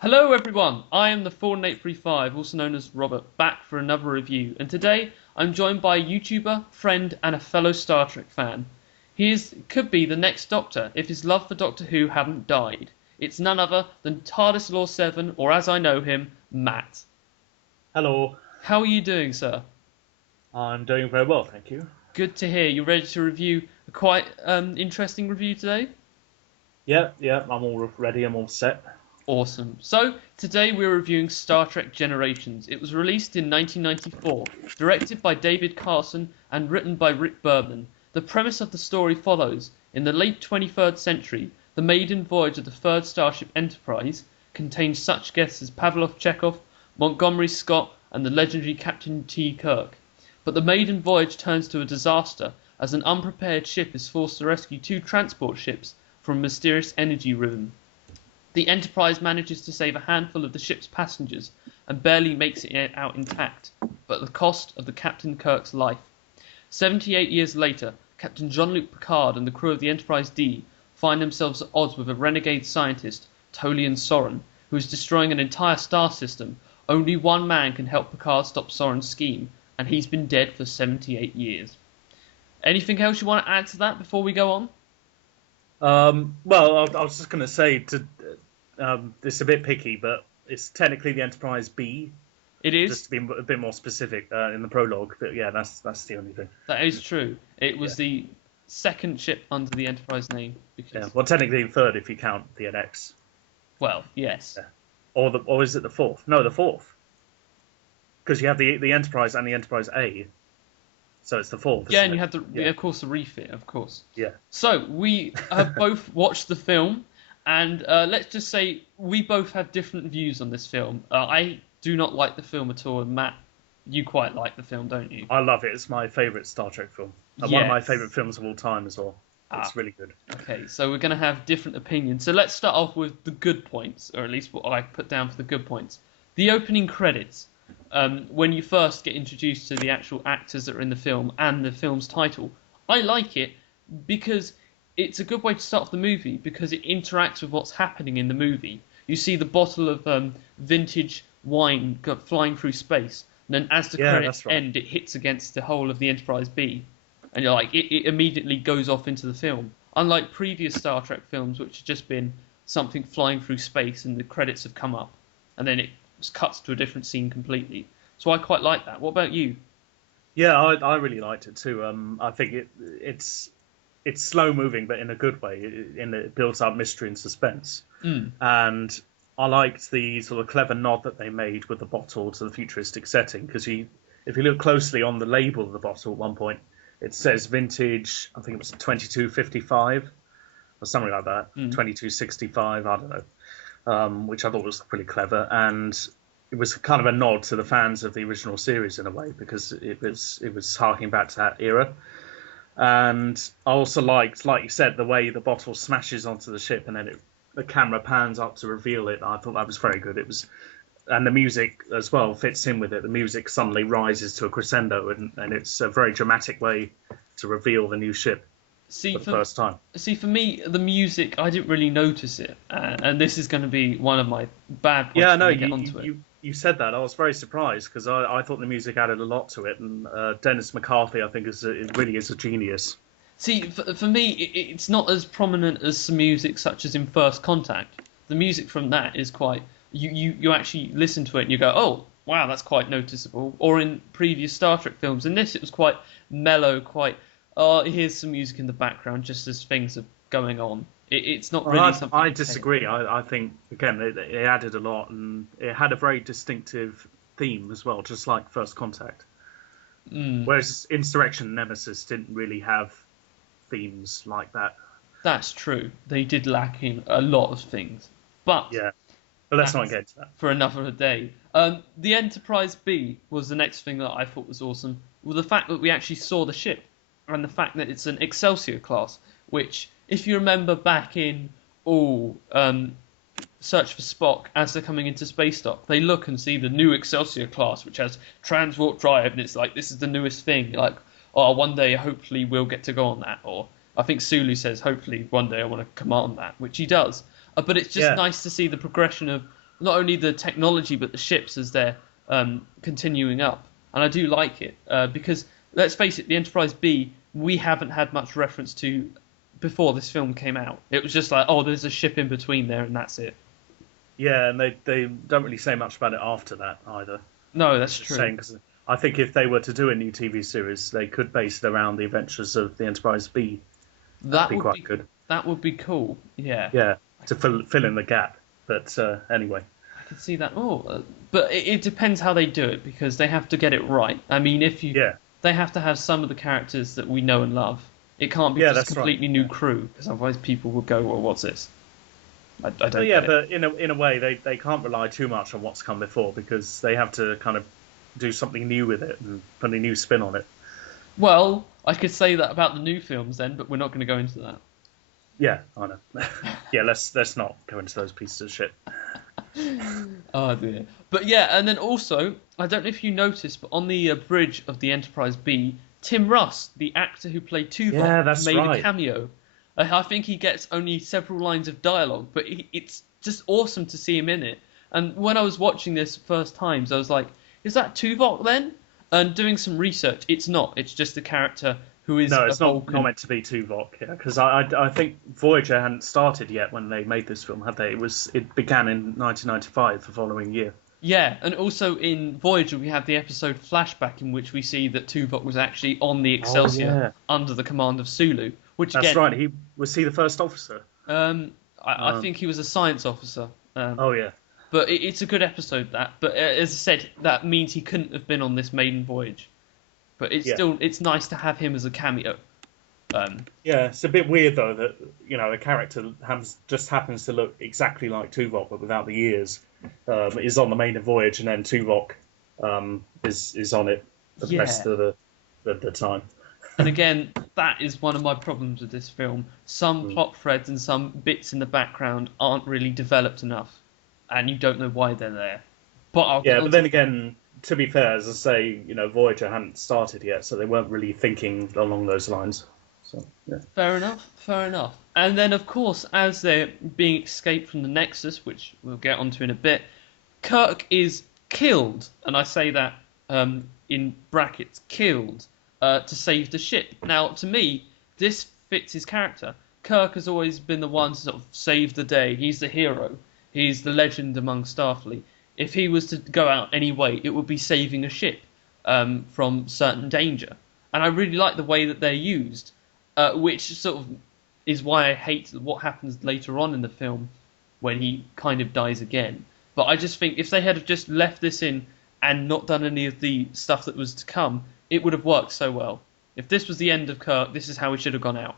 Hello everyone, I am the 4835, also known as Robert, back for another review, and today I'm joined by a YouTuber, friend, and a fellow Star Trek fan. Could be the next Doctor if his love for Doctor Who hadn't died. It's none other than TARDIS Law 7, or as I know him, Matt. Hello. How are you doing, sir? I'm doing very well, thank you. Good to hear. You ready to review a quite interesting review today? Yeah, I'm all ready, I'm all set. Awesome. So, today we're reviewing Star Trek Generations. It was released in 1994, directed by David Carson and written by Rick Berman. The premise of the story follows: in the late 23rd century, the maiden voyage of the third starship Enterprise contained such guests as Pavlov Chekhov, Montgomery Scott, and the legendary Captain T. Kirk. But the maiden voyage turns to a disaster as an unprepared ship is forced to rescue two transport ships from a mysterious energy room. The Enterprise manages to save a handful of the ship's passengers and barely makes it out intact, but at the cost of the Captain Kirk's life. 78 years later, Captain Jean-Luc Picard and the crew of the Enterprise D find themselves at odds with a renegade scientist, Tolian Soren, who is destroying an entire star system. Only one man can help Picard stop Soren's scheme, and he's been dead for 78 years. Anything else you want to add to that before we go on? I was just going to say, this is a bit picky, but it's technically the Enterprise B. It is. Just to be a bit more specific in the prologue, but yeah, that's the only thing. That is true. It was the second ship under the Enterprise name. Yeah, well, technically the third if you count the NX. Well, yes. Yeah. Or is it the fourth? No, the fourth. Because you have the Enterprise and the Enterprise A. So it's the fourth. Yeah, and you have of course, the refit, of course. Yeah. So we have both watched the film, and let's just say we both have different views on this film. I do not like the film at all, and Matt, you quite like the film, don't you? I love it. It's my favourite Star Trek film. And one of my favourite films of all time as well. It's really good. Okay, so we're going to have different opinions. So let's start off with the good points, or at least what I put down for the good points. The opening credits. When you first get introduced to the actual actors that are in the film and the film's title, I like it because it's a good way to start off the movie because it interacts with what's happening in the movie. You see the bottle of vintage wine flying through space, and then as the credits end, it hits against the hull of the Enterprise B, and you're like, it immediately goes off into the film. Unlike previous Star Trek films, which have just been something flying through space and the credits have come up, and then it cuts to a different scene completely. So I quite like that. What about you? Yeah, I really liked it too. I think it's slow moving, but in a good way. It builds up mystery and suspense. And I liked the sort of clever nod that they made with the bottle to the futuristic setting, because if you look closely on the label of the bottle at one point, it says vintage. I think it was 2255 or something like that. 2265. I don't know. Which I thought was pretty clever, and it was kind of a nod to the fans of the original series in a way, because it was harking back to that era. And I also liked, like you said, the way the bottle smashes onto the ship and then the camera pans up to reveal it. I thought that was very good. And the music as well fits in with it. The music suddenly rises to a crescendo, and it's a very dramatic way to reveal the new ship. For the first time. See, for me, the music, I didn't really notice it, and this is going to be one of my bad points. Yeah, no, you said that. I was very surprised because I thought the music added a lot to it, and Dennis McCarthy, I think, really is a genius. See, for me, it's not as prominent as some music such as in First Contact. The music from that is quite. You actually listen to it and you go, oh, wow, that's quite noticeable. Or in previous Star Trek films, in this it was quite mellow, quite. Oh, here's some music in the background just as things are going on. It's not really something. I disagree. I think, again, it added a lot, and it had a very distinctive theme as well, just like First Contact. Whereas Insurrection and Nemesis didn't really have themes like that. That's true. They did lack in a lot of things. But let's not get into that. For another day. The Enterprise B was the next thing that I thought was awesome. Well, the fact that we actually saw the ship. And the fact that it's an Excelsior class, which, if you remember back in Search for Spock, as they're coming into space dock, they look and see the new Excelsior class, which has transwarp drive, and it's like, this is the newest thing. Like, oh, one day, hopefully, we'll get to go on that. Or I think Sulu says, hopefully, one day I want to command that, which he does. But it's just nice to see the progression of not only the technology but the ships as they're continuing up, and I do like it because let's face it, the Enterprise B we haven't had much reference to before this film came out. It was just like, oh, there's a ship in between there, and that's it. Yeah, and they don't really say much about it after that either. No, that's Just true. saying, 'cause I think if they were to do a new TV series, they could base it around the adventures of the Enterprise B. That'd be quite good. That would be cool. Yeah. Yeah, to fill in the gap. But anyway. I can see that. But it depends how they do it because they have to get it right. I mean, they have to have some of the characters that we know and love. It can't be just completely new crew because otherwise people will go, well, what's this? I don't. Well, yeah, but in a way they can't rely too much on what's come before because they have to kind of do something new with it and put a new spin on it. Well, I could say that about the new films then, but we're not going to go into that. Yeah, I know. Yeah, let's not go into those pieces of shit. Oh dear. But yeah, and then also, I don't know if you noticed, but on the bridge of the Enterprise B, Tim Russ, the actor who played Tuvok, made a cameo. I think he gets only several lines of dialogue, but it's just awesome to see him in it. And when I was watching this first times, I was like, is that Tuvok then? And doing some research, it's not. It's just a character who is. No, it's not meant to be Tuvok. Yeah, because I think Voyager hadn't started yet when they made this film, had they? It began in 1995, the following year. Yeah, and also in Voyager we have the episode Flashback in which we see that Tuvok was actually on the Excelsior under the command of Sulu. Which That's right. Was he the first officer? I think he was a science officer. Oh yeah. But it's a good episode that. But as I said, that means he couldn't have been on this maiden voyage. But it's nice to have him as a cameo. Yeah, it's a bit weird though that a character just happens to look exactly like Tuvok but without the ears. Is on the maiden voyage and then Tuvok is on it for the rest of the time. And again, that is one of my problems with this film. Some plot threads and some bits in the background aren't really developed enough, and you don't know why they're there. But then again, to be fair, as I say, Voyager hadn't started yet, so they weren't really thinking along those lines. So yeah. Fair enough. And then, of course, as they're being escaped from the Nexus, which we'll get onto in a bit, Kirk is killed, and I say that in brackets, killed. To save the ship. Now, to me, this fits his character. Kirk has always been the one to sort of save the day. He's the hero. He's the legend among Starfleet. If he was to go out anyway, it would be saving a ship from certain danger. And I really like the way that they're used, which sort of is why I hate what happens later on in the film when he kind of dies again. But I just think if they had just left this in and not done any of the stuff that was to come, it would have worked so well. If this was the end of Kirk, this is how he should have gone out.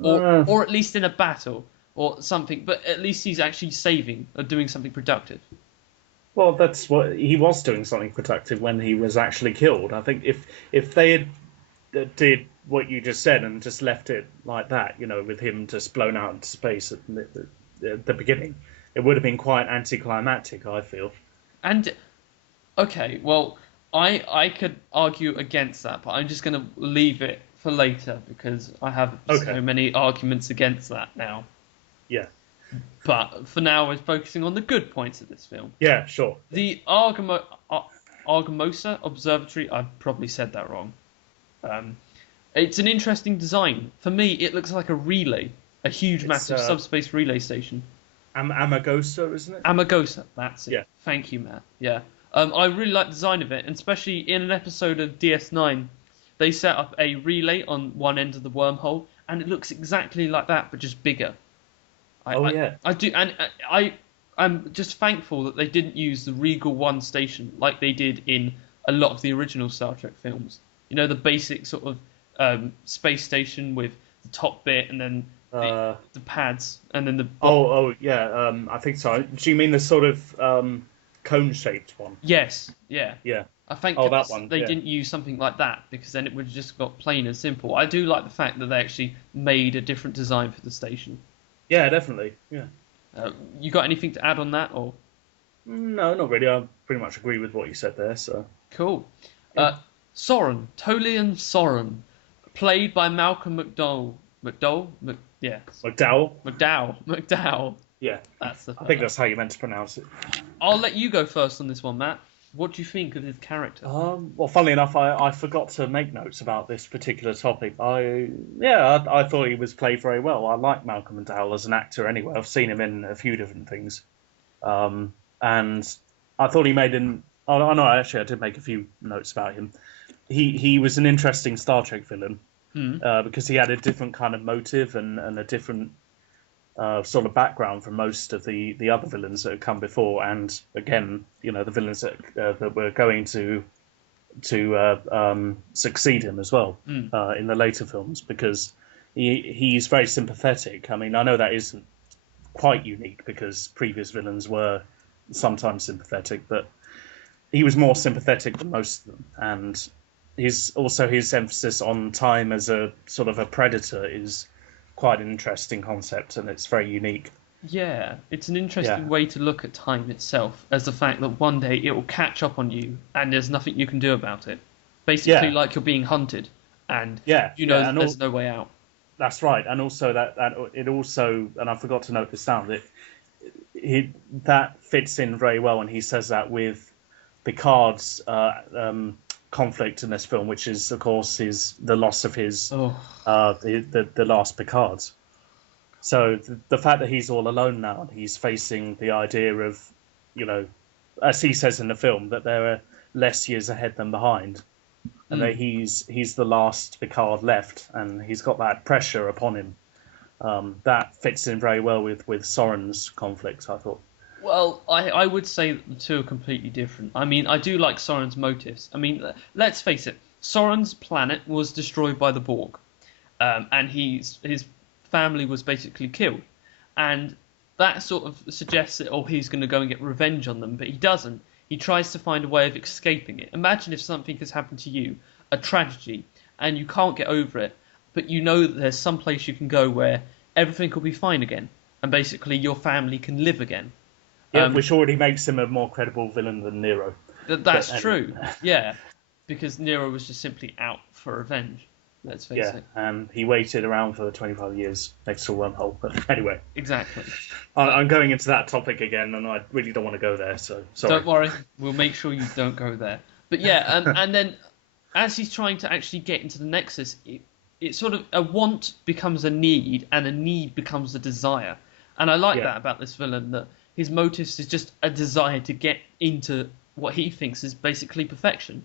Or at least in a battle, or something. But at least he's actually saving, or doing something productive. Well, that's what he was doing, something productive when he was actually killed. I think if they had did what you just said and just left it like that, with him just blown out into space at the beginning, it would have been quite anticlimactic, I feel. And, okay, well, I could argue against that, but I'm just going to leave it for later because I have so many arguments against that now. Yeah. But for now, we're focusing on the good points of this film. Yeah, sure. The Argamosa Observatory, I probably said that wrong. It's an interesting design. For me, it looks like a relay, a huge, massive subspace relay station. Amagosa, isn't it? Amagosa, that's it. Yeah. Thank you, Matt. Yeah. I really like the design of it, and especially in an episode of DS9, they set up a relay on one end of the wormhole, and it looks exactly like that, but just bigger. I do, and I'm just thankful that they didn't use the Regal 1 station like they did in a lot of the original Star Trek films. The basic sort of space station with the top bit and then the pads, and then the... I think so. Do you mean the sort of... cone-shaped one? Yes, yeah. Yeah. I think that one, they didn't use something like that because then it would have just got plain and simple. I do like the fact that they actually made a different design for the station. Yeah, definitely. Yeah. You got anything to add on that, or? No, not really. I pretty much agree with what you said there. So cool. Yeah. Soren, Tolian Soren, played by Malcolm McDowell. McDowell. Yeah, That's the I think fella. that's how you meant to pronounce it. I'll let you go first on this one, Matt. What do you think of his character? Well, funnily enough, I forgot to make notes about this particular topic. I thought he was played very well. I like Malcolm McDowell as an actor anyway. I've seen him in a few different things, and I thought he made an. Oh no, actually, I did make a few notes about him. He was an interesting Star Trek villain Hmm. because he had a different kind of motive and a different sort of background from most of the other villains that have come before, and again, the villains that were going to succeed him as well Hmm. in the later films because he's very sympathetic. I mean, I know that isn't quite unique because previous villains were sometimes sympathetic, but he was more sympathetic than most of them, and his emphasis on time as a sort of a predator is quite an interesting concept, and it's very unique. Yeah, it's an Yeah, interesting way to look at time itself, as the fact that one day it will catch up on you and there's nothing you can do about it. Basically, yeah, like you're being hunted and yeah, you know yeah, that there's no way out. that's right, and also that it also, and I forgot to note this down, that that fits in very well, and he says that with Picard's conflict in this film, which is, of course, the loss of his Oh, the last Picards. So the fact that he's all alone now, and he's facing the idea of, you know, as he says in the film, that there are less years ahead than behind, and that mm. he's the last Picard left, and he's got that pressure upon him. That fits in very well with Soren's conflict, I thought. Well, I would say that the two are completely different. I mean, I do like Soren's motives. I mean, let's face it, Soren's planet was destroyed by the Borg, and his family was basically killed, and that sort of suggests that he's going to go and get revenge on them, but he doesn't. He tries to find a way of escaping it. Imagine if something has happened to you, a tragedy, and you can't get over it, but you know that there's some place you can go where everything will be fine again, and basically your family can live again. Yeah, Um, which already makes him a more credible villain than Nero. But that's anyway, true, yeah, because Nero was just simply out for revenge. Let's face yeah, it. and he waited around for 25 years next to a wormhole. But anyway, Exactly. I'm going into that topic again, and I really don't want to go there. So sorry. Don't worry, we'll make sure you don't go there. But yeah, and then as he's trying to actually get into the Nexus, it sort of a want becomes a need, and a need becomes a desire. And I like Yeah, that about this villain, that his motives is just a desire to get into what he thinks is basically perfection.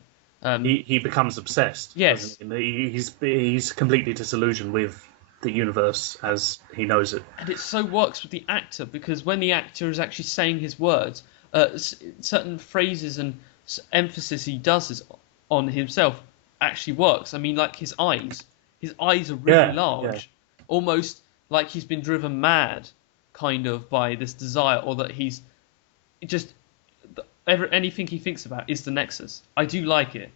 he becomes obsessed. Yes, Doesn't he? He's completely disillusioned with the universe as he knows it. and it so works with the actor because when the actor is actually saying his words, certain phrases and emphasis he does on himself actually works. I mean, like his eyes are really Yeah, yeah, large, almost like he's been driven mad, kind of by this desire, or that he's just anything he thinks about is the Nexus. I do like it,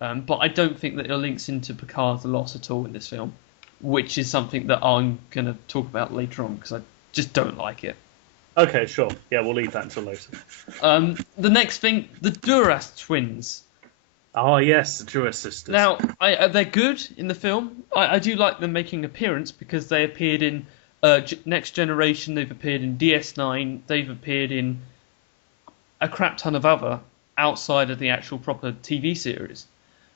but I don't think that it links into Picard's loss at all in this film, which is something that I'm going to talk about later on because I just don't like it. Okay, sure. Yeah, we'll leave that until later. The next thing, the Duras twins. Oh yes, the Jewish sisters. Now, they're good in the film. I do like them making an appearance because they appeared in Next Generation, they've appeared in DS9, they've appeared in a crap ton of other outside of the actual proper TV series.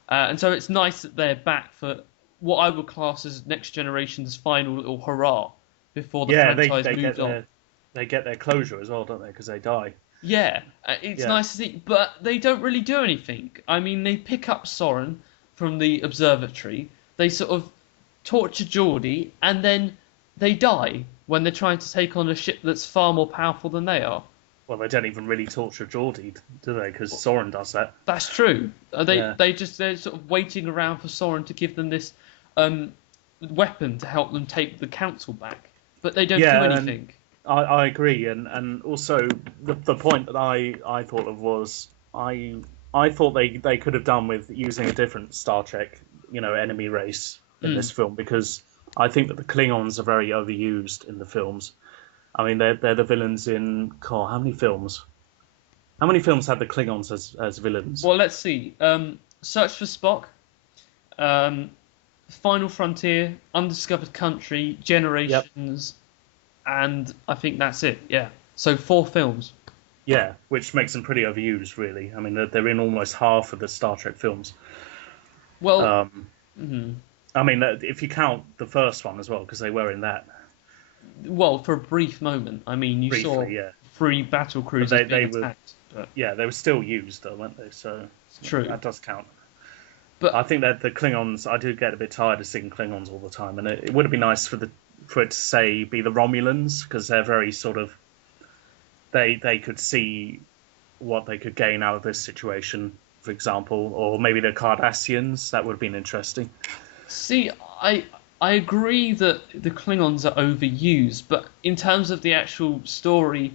And so it's nice that they're back for what I would class as Next Generation's final little hurrah before the Yeah, franchise moves on. they get their closure as well, don't they? Because they die. Yeah, it's Yeah, nice to see, but they don't really do anything. I mean, they pick up Soren from the observatory, they sort of torture Geordie, and then they die when they're trying to take on a ship that's far more powerful than they are. well, they don't even really torture Geordie, do they? Because Soren does that. That's true. Yeah, They're sort of waiting around for Soren to give them this um, weapon to help them take the council back, but they don't do yeah, and anything. I agree, and also the point that I thought of was I thought they could have done with using a different Star Trek, enemy race in Mm. this film because I think that the Klingons are very overused in the films. I mean, they're the villains in God, how many films? How many films had the Klingons as villains? Well, let's see. Search for Spock, um, Final Frontier, Undiscovered Country, Yep. Generations, and I think that's it. Yeah. So 4 films. Yeah, which makes them pretty overused, really. I mean, they're in almost half of the Star Trek films. Well, Um, I mean, if you count the first one as well, because they were in that for a brief moment. I mean, you saw briefly, yeah. 3 battle But cruisers they being were, attacked. But yeah, they were still used though, weren't they? So true. that does count. But I think that the Klingons, I do get a bit tired of seeing Klingons all the time, and it would have been nice for it to say be the Romulans, because they're very sort of they could see what they could gain out of this situation, for example, or maybe the Cardassians. That would have been interesting. see, I agree that the Klingons are overused, but in terms of the actual story,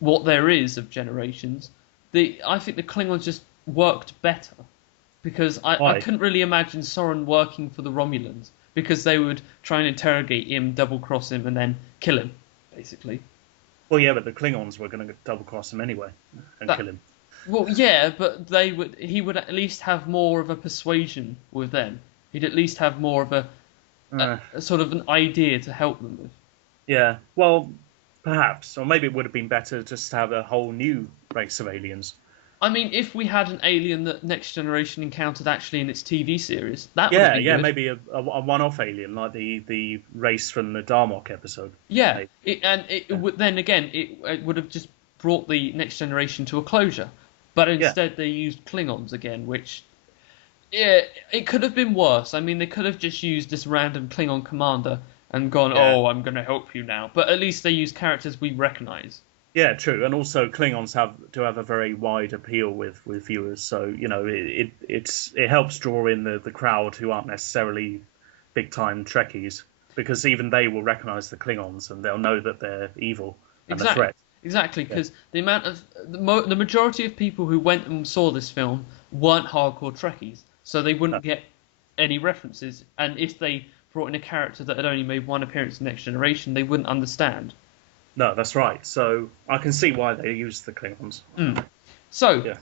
what there is of Generations, I think the Klingons just worked better. Because I couldn't really imagine Soren working for the Romulans, because they would try and interrogate him, double-cross him, and then kill him, basically. Well, yeah, but the Klingons were going to double cross him anyway and kill him. Well, yeah, but he would at least have more of a persuasion with them. He'd at least have more of a sort of an idea to help them with. Yeah, well, perhaps, or maybe it would have been better just to have a whole new race of aliens. I mean, if we had an alien that Next Generation encountered actually in its TV series, that would be good. Maybe a one-off alien like the race from the Darmok episode. Yeah, then again, it would have just brought the Next Generation to a closure. But instead, they used Klingons again, which, yeah, it could have been worse. I mean, they could have just used this random Klingon commander and gone, "Oh, I'm going to help you now." But at least they used characters we recognise. Yeah, true, and also Klingons have a very wide appeal with viewers, so you know it helps draw in the crowd who aren't necessarily big time Trekkies, because even they will recognise the Klingons and they'll know that they're evil and a threat. Exactly, because the amount of the majority of people who went and saw this film weren't hardcore Trekkies, so they wouldn't get any references, and if they brought in a character that had only made one appearance in Next Generation, they wouldn't understand. No, that's right. So I can see why they used the Klingons. So,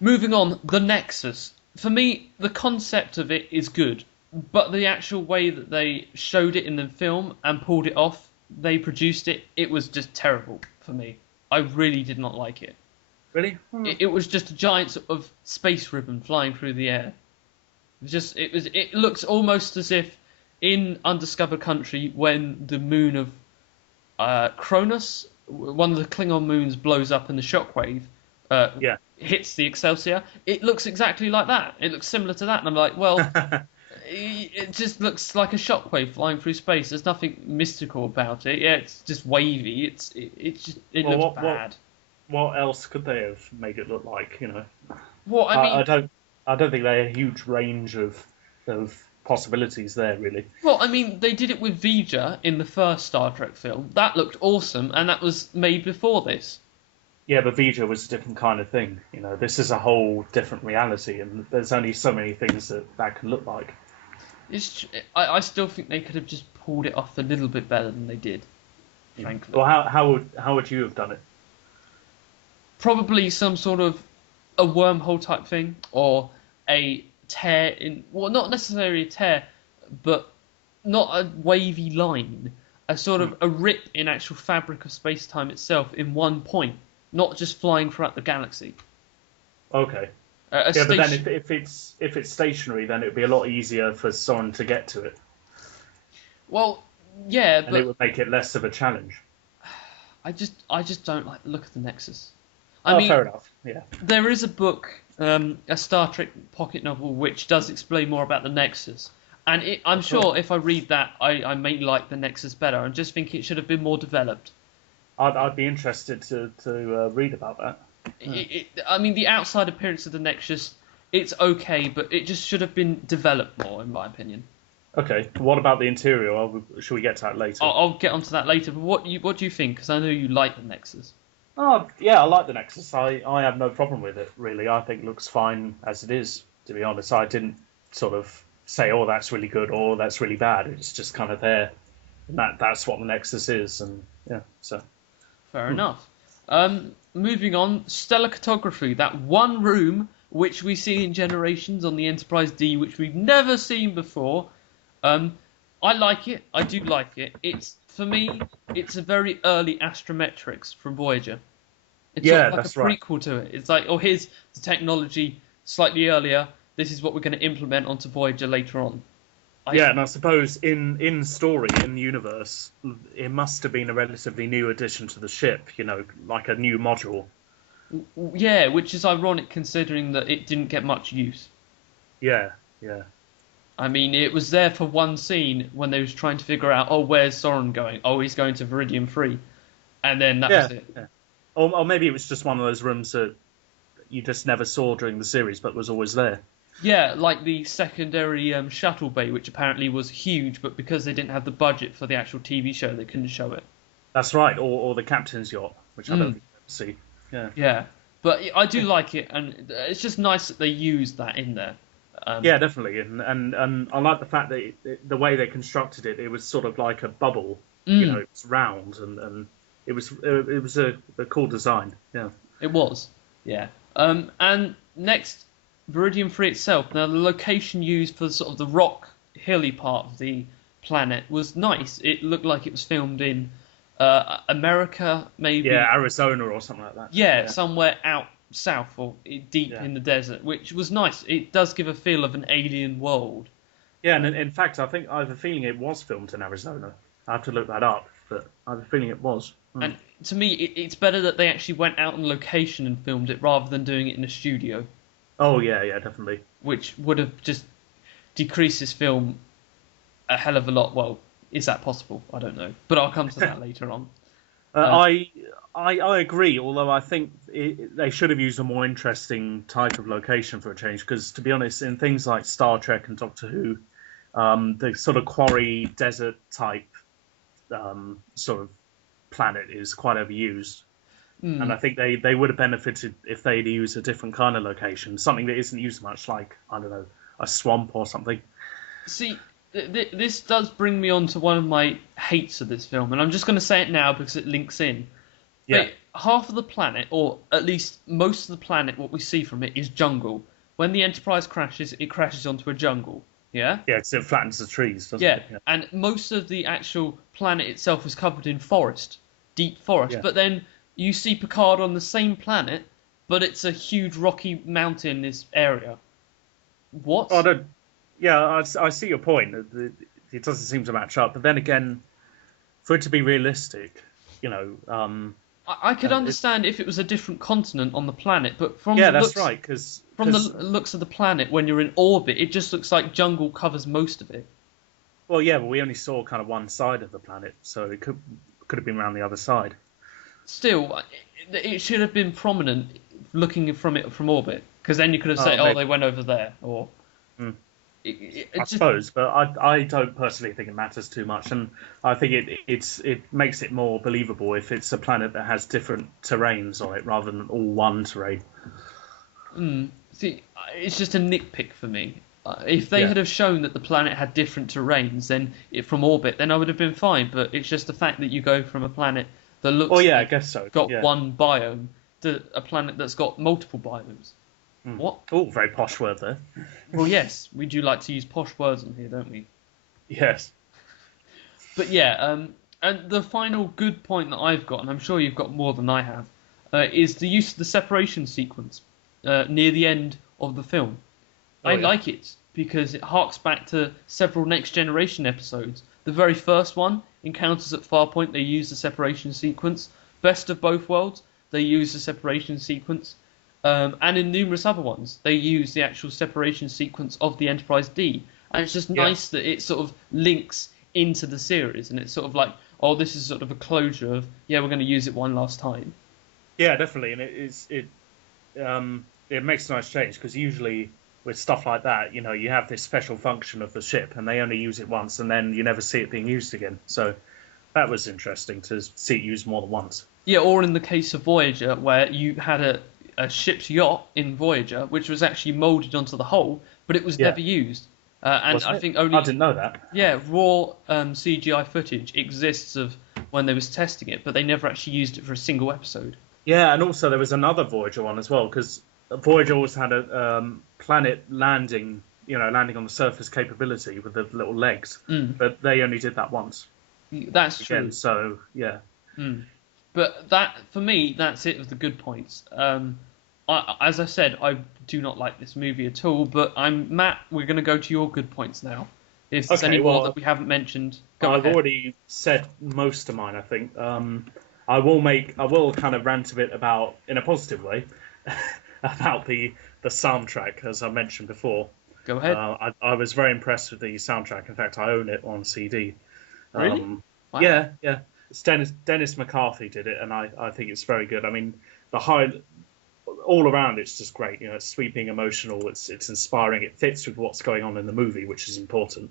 moving on, the Nexus. For me, the concept of it is good, but the actual way that they showed it in the film and pulled it off, they produced it, it was just terrible for me. I really did not like it. Really? It was just a giant sort of space ribbon flying through the air. It looks almost as if in Undiscovered Country, when the moon of Cronus, one of the Klingon moons, blows up and the shockwave hits the Excelsior. It looks exactly like that. It looks similar to that, and I'm like, well, it just looks like a shockwave flying through space. There's nothing mystical about it. Yeah, it's just wavy. It looks bad. What else could they have made it look like? You know, well, I don't think they had a huge range of possibilities there, really. Well, I mean, they did it with Vija in the first Star Trek film. That looked awesome, and that was made before this. Yeah, but Vija was a different kind of thing. You know, this is a whole different reality, and there's only so many things that can look like. I still think they could have just pulled it off a little bit better than they did, frankly. Well, how would you have done it? Probably some sort of a wormhole type thing, or a tear in, well, not necessarily a tear, but not a wavy line, a sort of a rip in actual fabric of space-time itself in one point, not just flying throughout the galaxy. Okay. But then if it's stationary, then it would be a lot easier for Soren to get to it. Well, yeah, and it would make it less of a challenge. I just don't like the look of the Nexus. I mean, fair enough. Yeah. There is a book, a Star Trek pocket novel, which does explain more about the Nexus. And I'm sure if I read that, I may like the Nexus better. I just think it should have been more developed. I'd be interested to read about that. I mean, the outside appearance of the Nexus, it's okay, but it just should have been developed more, in my opinion. Okay. What about the interior? Should we get to that later? I'll get onto that later. But what do you think? Because I know you like the Nexus. Oh, yeah, I like the Nexus. I have no problem with it, really. I think it looks fine as it is, to be honest. I didn't sort of say, oh, that's really good or that's really bad. It's just kind of there. And that's what the Nexus is. And yeah, so. Fair enough. Moving on, stellar cartography. That one room which we see in Generations on the Enterprise D, which we've never seen before. I like it. I do like it. It's for me. It's a very early astrometrics from Voyager. It's sort Yeah, of like a that's right. prequel to it. It's like, oh, here's the technology slightly earlier. This is what we're going to implement onto Voyager later on. Yeah, and I suppose in story, in universe, it must have been a relatively new addition to the ship, like a new module. Yeah, which is ironic considering that it didn't get much use. Yeah, yeah. I mean, it was there for one scene when they was trying to figure out, oh, where's Soren going? Oh, he's going to Viridian 3. And then that Yeah, was it. yeah. Or maybe it was just one of those rooms that you just never saw during the series, but was always there. Yeah, like the secondary shuttle bay, which apparently was huge, but because they didn't have the budget for the actual TV show, they couldn't show it. That's right, or the captain's yacht, which I don't think you ever see. Yeah. Yeah, but I do like it, and it's just nice that they used that in there. Yeah, definitely, and I like the fact that the way they constructed it, it was sort of like a bubble. It's round, and it was a cool design. Yeah, it was. Yeah. And next, Viridian 3 itself. Now, the location used for sort of the rock hilly part of the planet was nice. It looked like it was filmed in America, maybe. Yeah, Arizona or something like that. Yeah, somewhere out south or deep Yeah. in the desert, which was nice. It does give a feel of an alien world. Yeah, and in fact, I have a feeling it was filmed in Arizona. I have to look that up, but I have a feeling it was. And to me, it's better that they actually went out on location and filmed it rather than doing it in a studio, Oh yeah, yeah, definitely. which would have just decreased this film a hell of a lot. Well, is that possible? I don't know, but I'll come to that later on. I agree. Although I think they should have used a more interesting type of location for a change. Because to be honest, in things like Star Trek and Doctor Who, the sort of quarry desert type sort of planet is quite overused. And I think they would have benefited if they'd used a different kind of location, something that isn't used much, like I don't know, a swamp or something. See, this does bring me on to one of my hates of this film, and I'm just going to say it now because it links in. Yeah. Half of the planet, or at least most of the planet, what we see from it is jungle. When the Enterprise crashes, it crashes onto a jungle. Yeah? Yeah, because it flattens the trees, doesn't Yeah, it? Yeah. and most of the actual planet itself is covered in forest, deep forest. Yeah. But then you see Picard on the same planet, but it's a huge rocky mountain in this area. What? I don't. Yeah, I see your point. It doesn't seem to match up. But then again, for it to be realistic, I could understand if it was a different continent on the planet, but from yeah, the that's looks, right. Because from the looks of the planet, when you're in orbit, it just looks like jungle covers most of it. well, yeah, but we only saw kind of one side of the planet, so it could have been around the other side. Still, it should have been prominent looking from it from orbit, because then you could have said, maybe. "Oh, they went over there," or. I suppose, but I don't personally think it matters too much, and I think it makes it more believable if it's a planet that has different terrains on it rather than all one terrain. See, it's just a nitpick for me. If they had have shown that the planet had different terrains, then from orbit, then I would have been fine. But it's just the fact that you go from a planet that looks I guess so. got Yeah. one biome to a planet that's got multiple biomes. What? Oh, very posh word there. Well, yes, we do like to use posh words on here, don't we? Yes. But yeah, and the final good point that I've got, and I'm sure you've got more than I have, is the use of the separation sequence near the end of the film. I like it because it harks back to several Next Generation episodes. The very first one, Encounters at Farpoint, they use the separation sequence. Best of Both Worlds, they use the separation sequence. And in numerous other ones, they use the actual separation sequence of the Enterprise D. And it's just nice that it sort of links into the series. And it's sort of like, oh, this is sort of a closure of, yeah, we're going to use it one last time. Yeah, definitely, and it makes a nice change because usually with stuff like that, you have this special function of the ship, and they only use it once, and then you never see it being used again. So that was interesting to see it used more than once. Yeah, or in the case of Voyager, where you had a ship's yacht in Voyager, which was actually moulded onto the hull, but it was never used. And Wasn't I it? think only I didn't know that. Yeah, raw CGI footage exists of when they was testing it, but they never actually used it for a single episode. Yeah, and also there was another Voyager one as well, because Voyager always had a planet landing, landing on the surface capability with the little legs, Mm. but they only did that once. That's Again, true. so yeah. Mm. But that, for me, that's it of the good points. As I said, I do not like this movie at all. But Matt. We're going to go to your good points now. If there's Okay, any more well, that we haven't mentioned, go I've ahead. already said most of mine, I think. I will kind of rant a bit about, in a positive way, about the soundtrack, as I mentioned before. Go ahead. I was very impressed with the soundtrack. In fact, I own it on CD. Really? Um, Wow. yeah. It's Dennis McCarthy did it, and I think it's very good. I mean, all around it's just great. It's sweeping, emotional. It's inspiring. It fits with what's going on in the movie, which is important.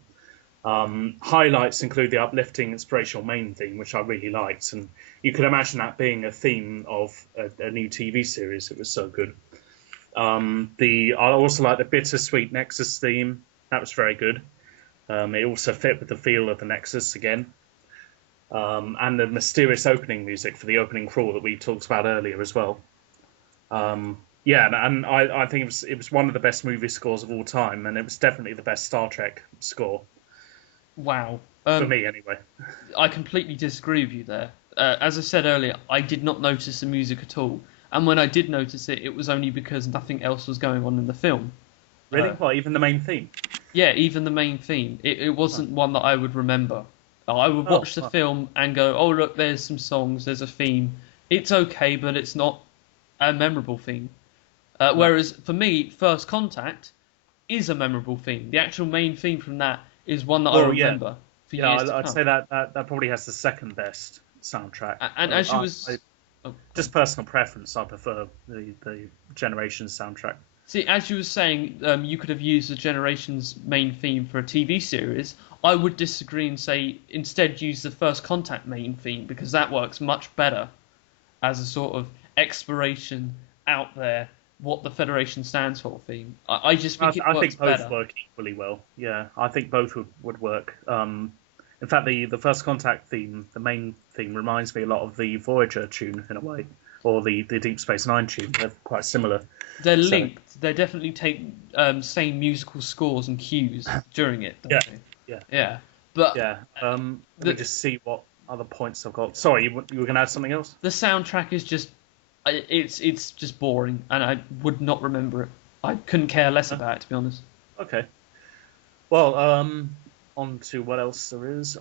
Highlights include the uplifting, inspirational main theme, which I really liked, and you could imagine that being a theme of a new TV series. It was so good. I also like the bittersweet Nexus theme. That was very good. It also fit with the feel of the Nexus again. And the mysterious opening music for the opening crawl that we talked about earlier as well. Yeah, and I think it was one of the best movie scores of all time, and it was definitely the best Star Trek score. Wow. For me, anyway. I completely disagree with you there. As I said earlier, I did not notice the music at all. And when I did notice it, it was only because nothing else was going on in the film. Really? Well, even the main theme? Yeah, even the main theme. It wasn't one that I would remember. I would watch the film and go, oh, look, there's some songs, there's a theme. It's okay, but it's not a memorable theme. Whereas, for me, First Contact is a memorable theme. The actual main theme from that is one that I remember for years to come. I'd say that probably has the second best soundtrack. And as you was... Just personal preference, I prefer the Generations soundtrack. See, as you were saying, you could have used the Generations main theme for a TV series. I would disagree and say instead use the First Contact main theme, because that works much better as a sort of exploration out there, what the Federation stands for theme. I just think it works better. I think both work equally well. Yeah, I think both would work. In fact, the First Contact theme, the main theme, reminds me a lot of the Voyager tune in a way, or the Deep Space Nine tune. They're quite similar. They're linked. They definitely take same musical scores and cues during it. Don't they? Yeah. But let me just see what other points I've got. Sorry, you were going to add something else? The soundtrack is just it's just boring, and I would not remember it. I couldn't care less about it, to be honest. Okay. Well, on to what else there is.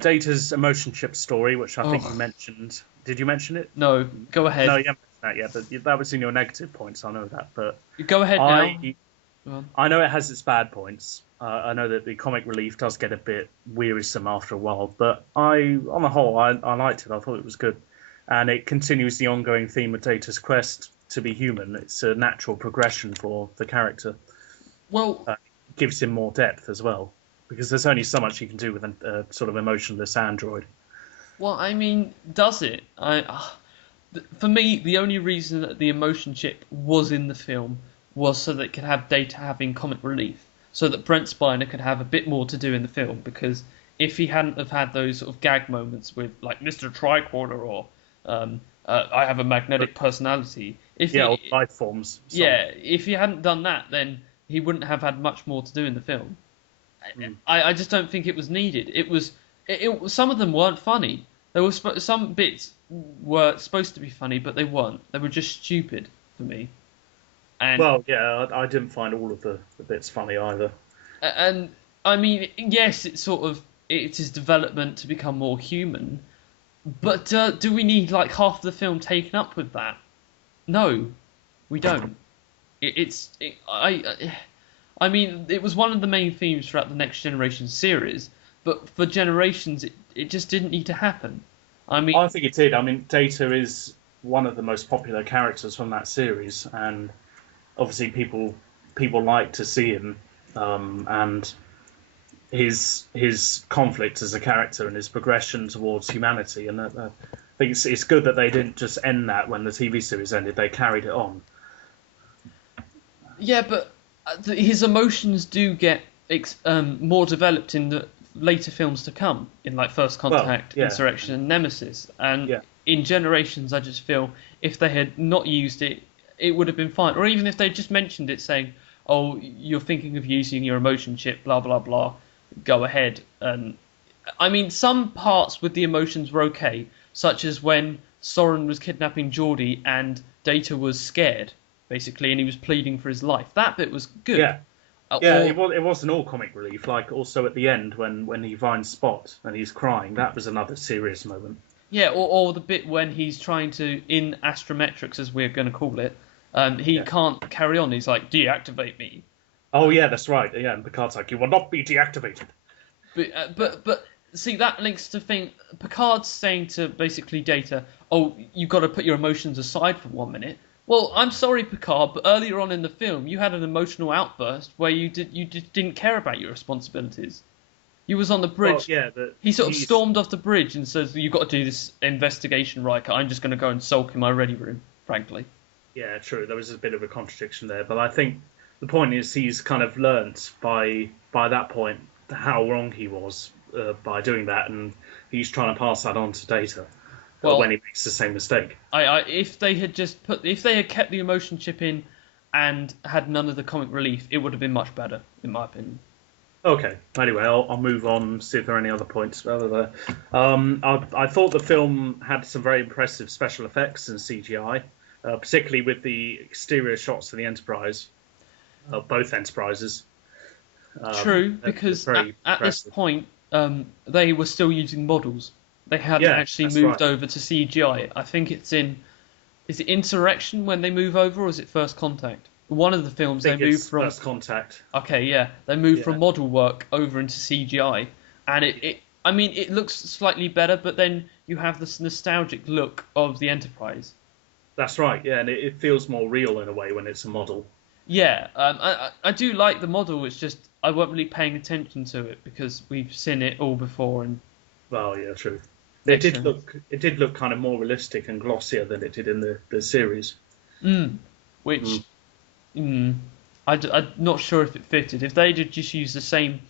Data's emotion chip story, which I think you mentioned. Did you mention it? No, go ahead. No, you haven't mentioned that yet, but that was in your negative points, I know that. But go ahead now. I know it has its bad points. I know that the comic relief does get a bit wearisome after a while, but on the whole, I liked it. I thought it was good. And it continues the ongoing theme of Data's quest to be human. It's a natural progression for the character. Well, gives him more depth as well, because there's only so much you can do with a sort of emotionless android. Well, I mean, does it? For me, the only reason that the emotion chip was in the film was so that it could have Data having comic relief, so that Brent Spiner could have a bit more to do in the film, because if he hadn't have had those sort of gag moments with, like, Mr. Tricorder or I have a magnetic personality. Or life forms. If he hadn't done that, then he wouldn't have had much more to do in the film. I just don't think it was needed. It was some of them weren't funny. There were some bits were supposed to be funny, but they weren't. They were just stupid for me. And, I didn't find all of the bits funny either. And I mean, yes, it's his development to become more human, but do we need like half the film taken up with that? No, we don't. I mean, it was one of the main themes throughout the Next Generation series, but for Generations, it just didn't need to happen. I think it did. I mean, Data is one of the most popular characters from that series, and obviously people like to see him, and his conflict as a character and his progression towards humanity. And I think it's good that they didn't just end that when the TV series ended. They carried it on. Yeah, but his emotions do get more developed in the later films to come, in like First Contact, Insurrection, and Nemesis. And in Generations, I just feel if they had not used it, it would have been fine. Or even if they just mentioned it, saying, oh, you're thinking of using your emotion chip, blah blah blah, go ahead. And I mean, some parts with the emotions were okay, such as when Soren was kidnapping Geordie and Data was scared, basically, and he was pleading for his life. That bit was good. Yeah. Yeah, it wasn't all comic relief. Like also at the end when he finds Spot and he's crying, that was another serious moment. Yeah, or the bit when he's trying to, in astrometrics, as we're going to call it, he can't carry on. He's like, deactivate me. Oh yeah, that's right. Yeah, and Picard's like, you will not be deactivated. But see, that links to thing. Picard's saying to basically Data, oh, you've got to put your emotions aside for 1 minute. Well, I'm sorry, Picard, but earlier on in the film, you had an emotional outburst where you just didn't care about your responsibilities. You was on the bridge. Well, he sort of stormed off the bridge and says, "You've got to do this investigation, Riker. I'm just going to go and sulk in my ready room." Frankly. Yeah, true. There was a bit of a contradiction there, but I think the point is he's kind of learnt by that point how wrong he was by doing that, and he's trying to pass that on to Data. Well, when he makes the same mistake. If they had kept the emotion chip in and had none of the comic relief, it would have been much better, in my opinion. Okay. Anyway, I'll move on. See if there are any other points over there. I thought the film had some very impressive special effects and CGI, particularly with the exterior shots of the Enterprise, both Enterprises. True, because at this point, they were still using models. They hadn't actually moved over to CGI. I think is it Insurrection when they move over, or is it First Contact? One of the films they move from First Contact. Okay, yeah, they move from model work over into CGI, and it looks slightly better, but then you have this nostalgic look of the Enterprise. That's right, yeah, and it feels more real in a way when it's a model. Yeah, I do like the model. It's just I wasn't really paying attention to it because we've seen it all before. And well, yeah, true. It did look kind of more realistic and glossier than it did in the series. I'm not sure if it fitted. If they did just use the same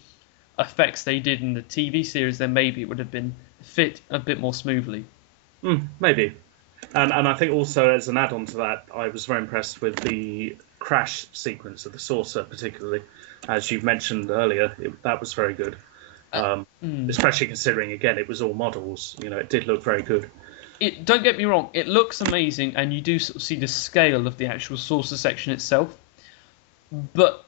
effects they did in the TV series, then maybe it would have been fit a bit more smoothly. Maybe. And I think also as an add-on to that, I was very impressed with the crash sequence of the saucer, particularly. As you've mentioned earlier, that was very good. Especially considering, again, it was all models. You know, it did look very good. Don't get me wrong, it looks amazing, and you do sort of see the scale of the actual saucer section itself. But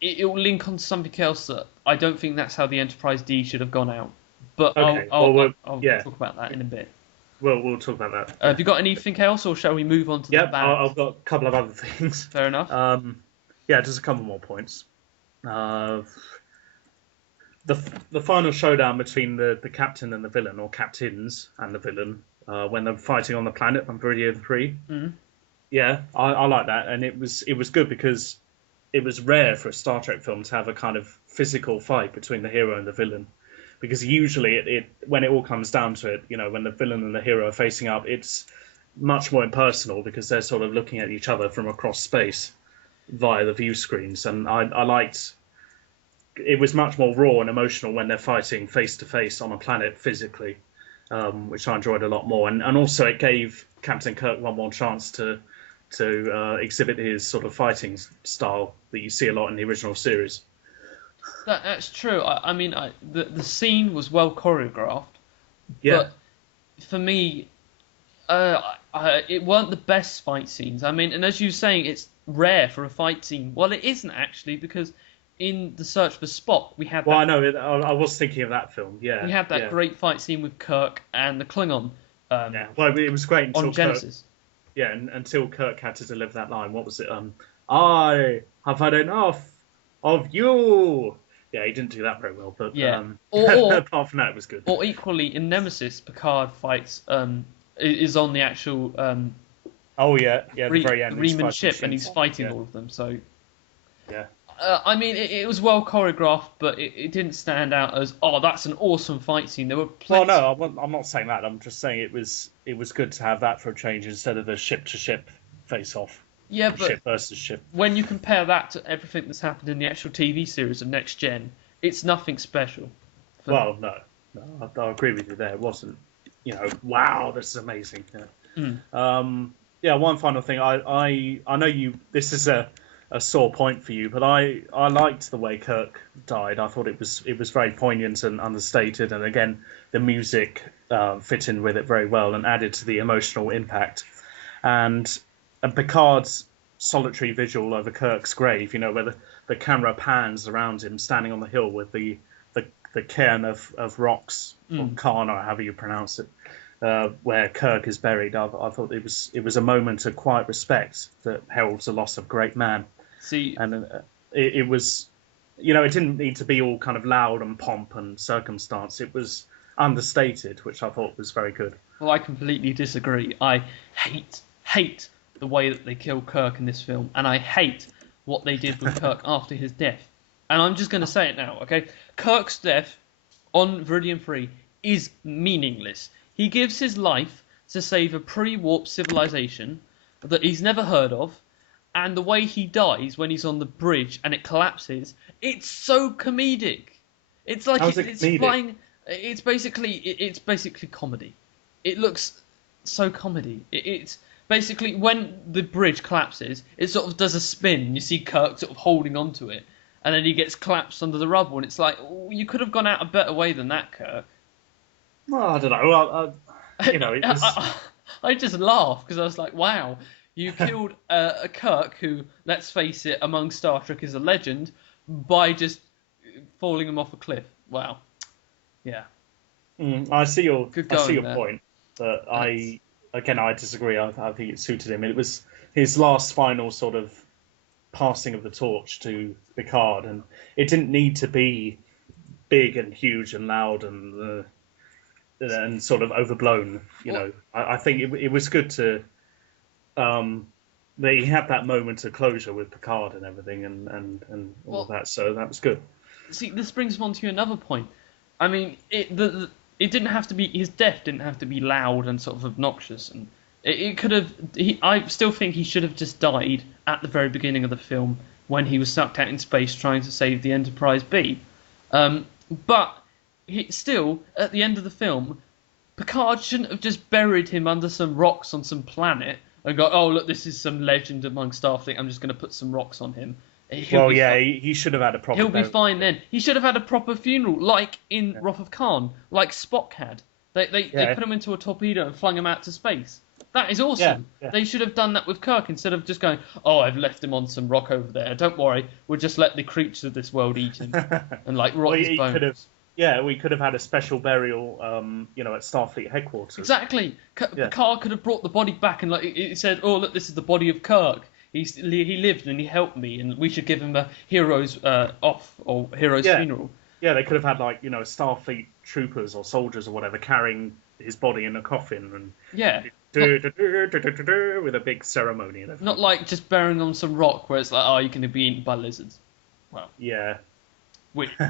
it will link on to something else that I don't think that's how the Enterprise D should have gone out. But okay. I'll talk about that in a bit. We'll talk about that. Have you got anything else, or shall we move on to the bad? I've got a couple of other things. Fair enough. Just a couple more points. The final showdown between the captain and the villain, or captains and the villain, when they're fighting on the planet on Viridian 3. Mm-hmm. Yeah, I like that, and it was good because it was rare for a Star Trek film to have a kind of physical fight between the hero and the villain. Because usually, when it all comes down to it, you know, when the villain and the hero are facing up, it's much more impersonal because they're sort of looking at each other from across space via the view screens. And I liked it was much more raw and emotional when they're fighting face to face on a planet physically, which I enjoyed a lot more. And also it gave Captain Kirk one more chance to exhibit his sort of fighting style that you see a lot in the original series. That's true. I mean, the scene was well choreographed. Yeah. But for me, it weren't the best fight scenes. I mean, and as you were saying, it's rare for a fight scene. Well, it isn't actually, because in The Search for Spock, we had. Well, I know. I was thinking of that film. Yeah. We had that great fight scene with Kirk and the Klingon. Yeah. Well, it was great until on Genesis. Until Kirk had to deliver that line. What was it? I have had enough of you. Yeah, he didn't do that very well, but apart from that, it was good. Or equally, in Nemesis, Picard fights is on the actual the very end, Riemann ship, and he's fighting all of them. So yeah, I mean, it was well choreographed, but it didn't stand out as that's an awesome fight scene. There were plenty. Well, no, I'm not saying that. I'm just saying it was good to have that for a change instead of the ship to ship face off. Yeah, but ship versus ship. When you compare that to everything that's happened in the actual TV series of Next Gen, it's nothing special. Well, no, I agree with you there. It wasn't, wow, this is amazing. Yeah. One final thing. I know you. This is a a sore point for you, but I liked the way Kirk died. I thought it was very poignant and understated, and again the music fit in with it very well and added to the emotional impact. And Picard's solitary visual over Kirk's grave, you know, where the camera pans around him standing on the hill with the cairn of rocks, or cairn, or however you pronounce it, where Kirk is buried. I thought it was a moment of quiet respect that heralds the loss of a great man. See, And it was, you know, it didn't need to be all kind of loud and pomp and circumstance. It was understated, which I thought was very good. well, I completely disagree. I hate the way that they kill Kirk in this film, and I hate what they did with Kirk after his death. And I'm just going to say it now, okay? Kirk's death on Viridian 3 is meaningless. He gives his life to save a pre-warp civilization that he's never heard of, and the way he dies when he's on the bridge and it collapses, it's so comedic. It's like it's flying. It's basically comedy. It looks so comedy. It's basically when the bridge collapses, it sort of does a spin, and you see Kirk sort of holding onto it, and then he gets collapsed under the rubble, and it's like, oh, you could have gone out a better way than that, Kirk. Well, I don't know. Well, you know, it was... I just laughed because I was like, wow, you killed a Kirk who, let's face it, among Star Trek is a legend, by just falling him off a cliff. Wow. Yeah. I see your there. point, but I disagree. I think it suited him. It was his last final sort of passing of the torch to Picard, and it didn't need to be big and huge and loud and sort of overblown. You know, I think it was good to they had that moment of closure with Picard and everything, and all of that. So that was good. See, this brings me on to another point. I mean, it didn't have to be, his death didn't have to be loud and sort of obnoxious, and it could have. I still think he should have just died at the very beginning of the film when he was sucked out in space trying to save the Enterprise B. But still, at the end of the film, Picard shouldn't have just buried him under some rocks on some planet and go, oh, look, this is some legend among Starfleet, I'm just going to put some rocks on him. He should have had a proper... He'll be fine then. He should have had a proper funeral, like in Wrath of Khan, like Spock had. They put him into a torpedo and flung him out to space. That is awesome. Yeah. They should have done that with Kirk instead of just going, oh, I've left him on some rock over there. Don't worry, we'll just let the creatures of this world eat him and like rot his bones. We could have had a special burial, at Starfleet headquarters. Exactly. Picard could have brought the body back and like it said, oh, look, this is the body of Kirk. He lived and he helped me, and we should give him a hero's funeral. Yeah, they could have had Starfleet troopers or soldiers or whatever carrying his body in a coffin and with a big ceremony and everything. Not like just burying on some rock where it's like, oh, you're going to be eaten by lizards. Well, yeah,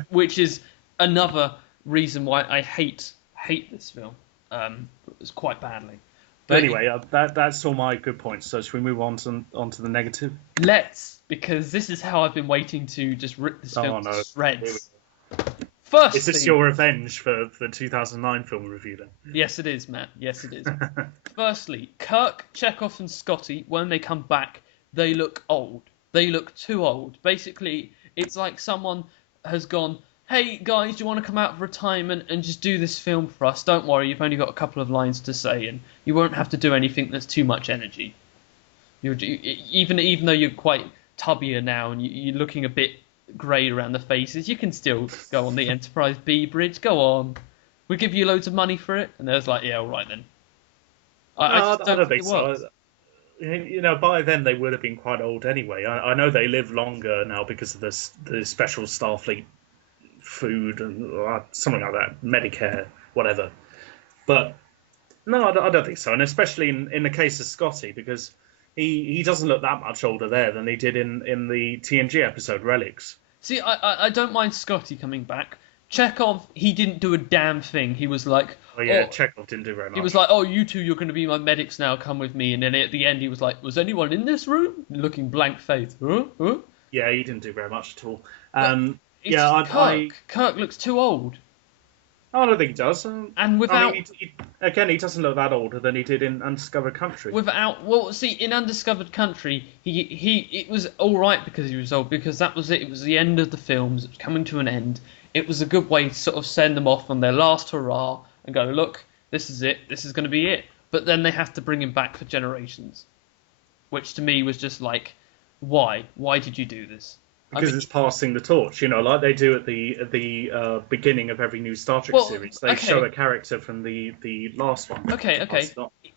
which is another reason why I hate this film. It's quite badly. But anyway, that's all my good points. So should we move on to the negative? Let's, because this is how I've been waiting to just rip this film to shreds. Firstly, is this your revenge for the 2009 film review then? Yes, it is, Matt. Yes, it is. Firstly, Kirk, Chekhov, and Scotty, when they come back, they look old. They look too old. Basically, it's like someone has gone, hey guys, do you want to come out of retirement and just do this film for us? Don't worry, you've only got a couple of lines to say, and you won't have to do anything that's too much energy. Even though you're quite tubbier now and you're looking a bit grey around the faces, you can still go on the Enterprise B bridge. Go on, we'll give you loads of money for it. And there's like, yeah, all right then. I don't think so. By then they would have been quite old anyway. I know they live longer now because of the special Starfleet food and something like that, Medicare, whatever. But no, I don't think so. And especially in the case of Scotty, because he doesn't look that much older there than he did in the TNG episode Relics. See, I don't mind Scotty coming back. Chekhov, he didn't do a damn thing. He was like... Chekhov didn't do very much. He was like, oh, you two, you're going to be my medics now, come with me. And then at the end he was like, was anyone in this room? Looking blank-faced. Huh? Yeah, he didn't do very much at all. Kirk looks too old. I don't think he does. And I without mean, again, he doesn't look that older than he did in Undiscovered Country. well, see, in Undiscovered Country, it was all right because he was old, because that was it. It was the end of the films. It was coming to an end. It was a good way to sort of send them off on their last hurrah and go, look, this is it. This is going to be it. But then they have to bring him back for generations, which to me was just like, why? Why did you do this? Because it's passing the torch, like they do at the beginning of every new Star Trek series. They show a character from the last one. Okay.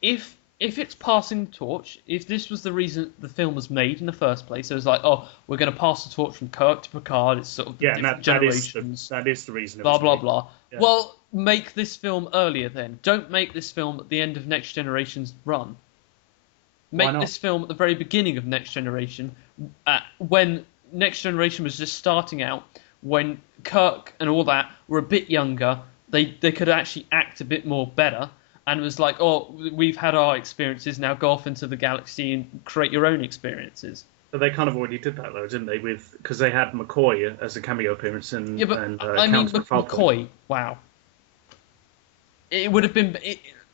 If it's passing the torch, if this was the reason the film was made in the first place, it was like, oh, we're going to pass the torch from Kirk to Picard. It's sort of generations. That is the reason. Blah blah blah. Yeah. Well, make this film earlier then. Don't make this film at the end of Next Generation's run. Make this film at the very beginning of Next Generation, when Next Generation was just starting out, when Kirk and all that were a bit younger. They could actually act a bit more better, and it was like, oh, we've had our experiences, now go off into the galaxy and create your own experiences. But they kind of already did that, though, didn't they? Because they had McCoy as a cameo appearance and McCoy. Wow, it would have been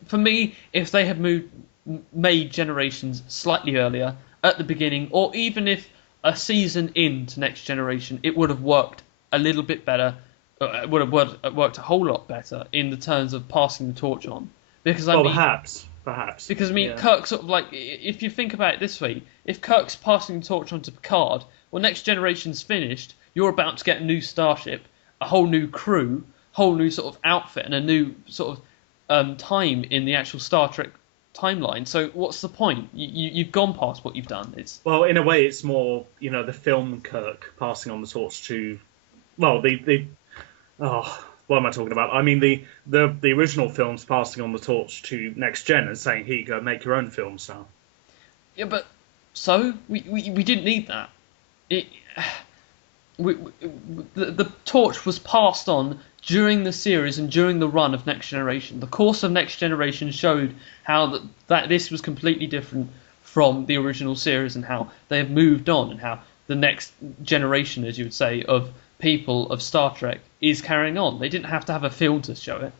for me if they had made Generations slightly earlier at the beginning, or even if a season into Next Generation, it would have worked a little bit better. It would have worked a whole lot better in the terms of passing the torch on. Because perhaps. Because Kirk sort of like, if you think about it this way, if Kirk's passing the torch on to Picard, well, Next Generation's finished. You're about to get a new starship, a whole new crew, whole new sort of outfit, and a new sort of time in the actual Star Trek timeline. So what's the point? You've gone past what you've done. Well, in a way, it's more the film Kirk passing on the torch to, well, what am I talking about? I mean the original films passing on the torch to Next Gen and saying, here you go, make your own films now. Yeah, but so we didn't need that. The torch was passed on during the series and during the run of Next Generation. The course of Next Generation showed how that this was completely different from the original series, and how they have moved on, and how the next generation, as you would say, of people of Star Trek is carrying on. They didn't have to have a film to show it.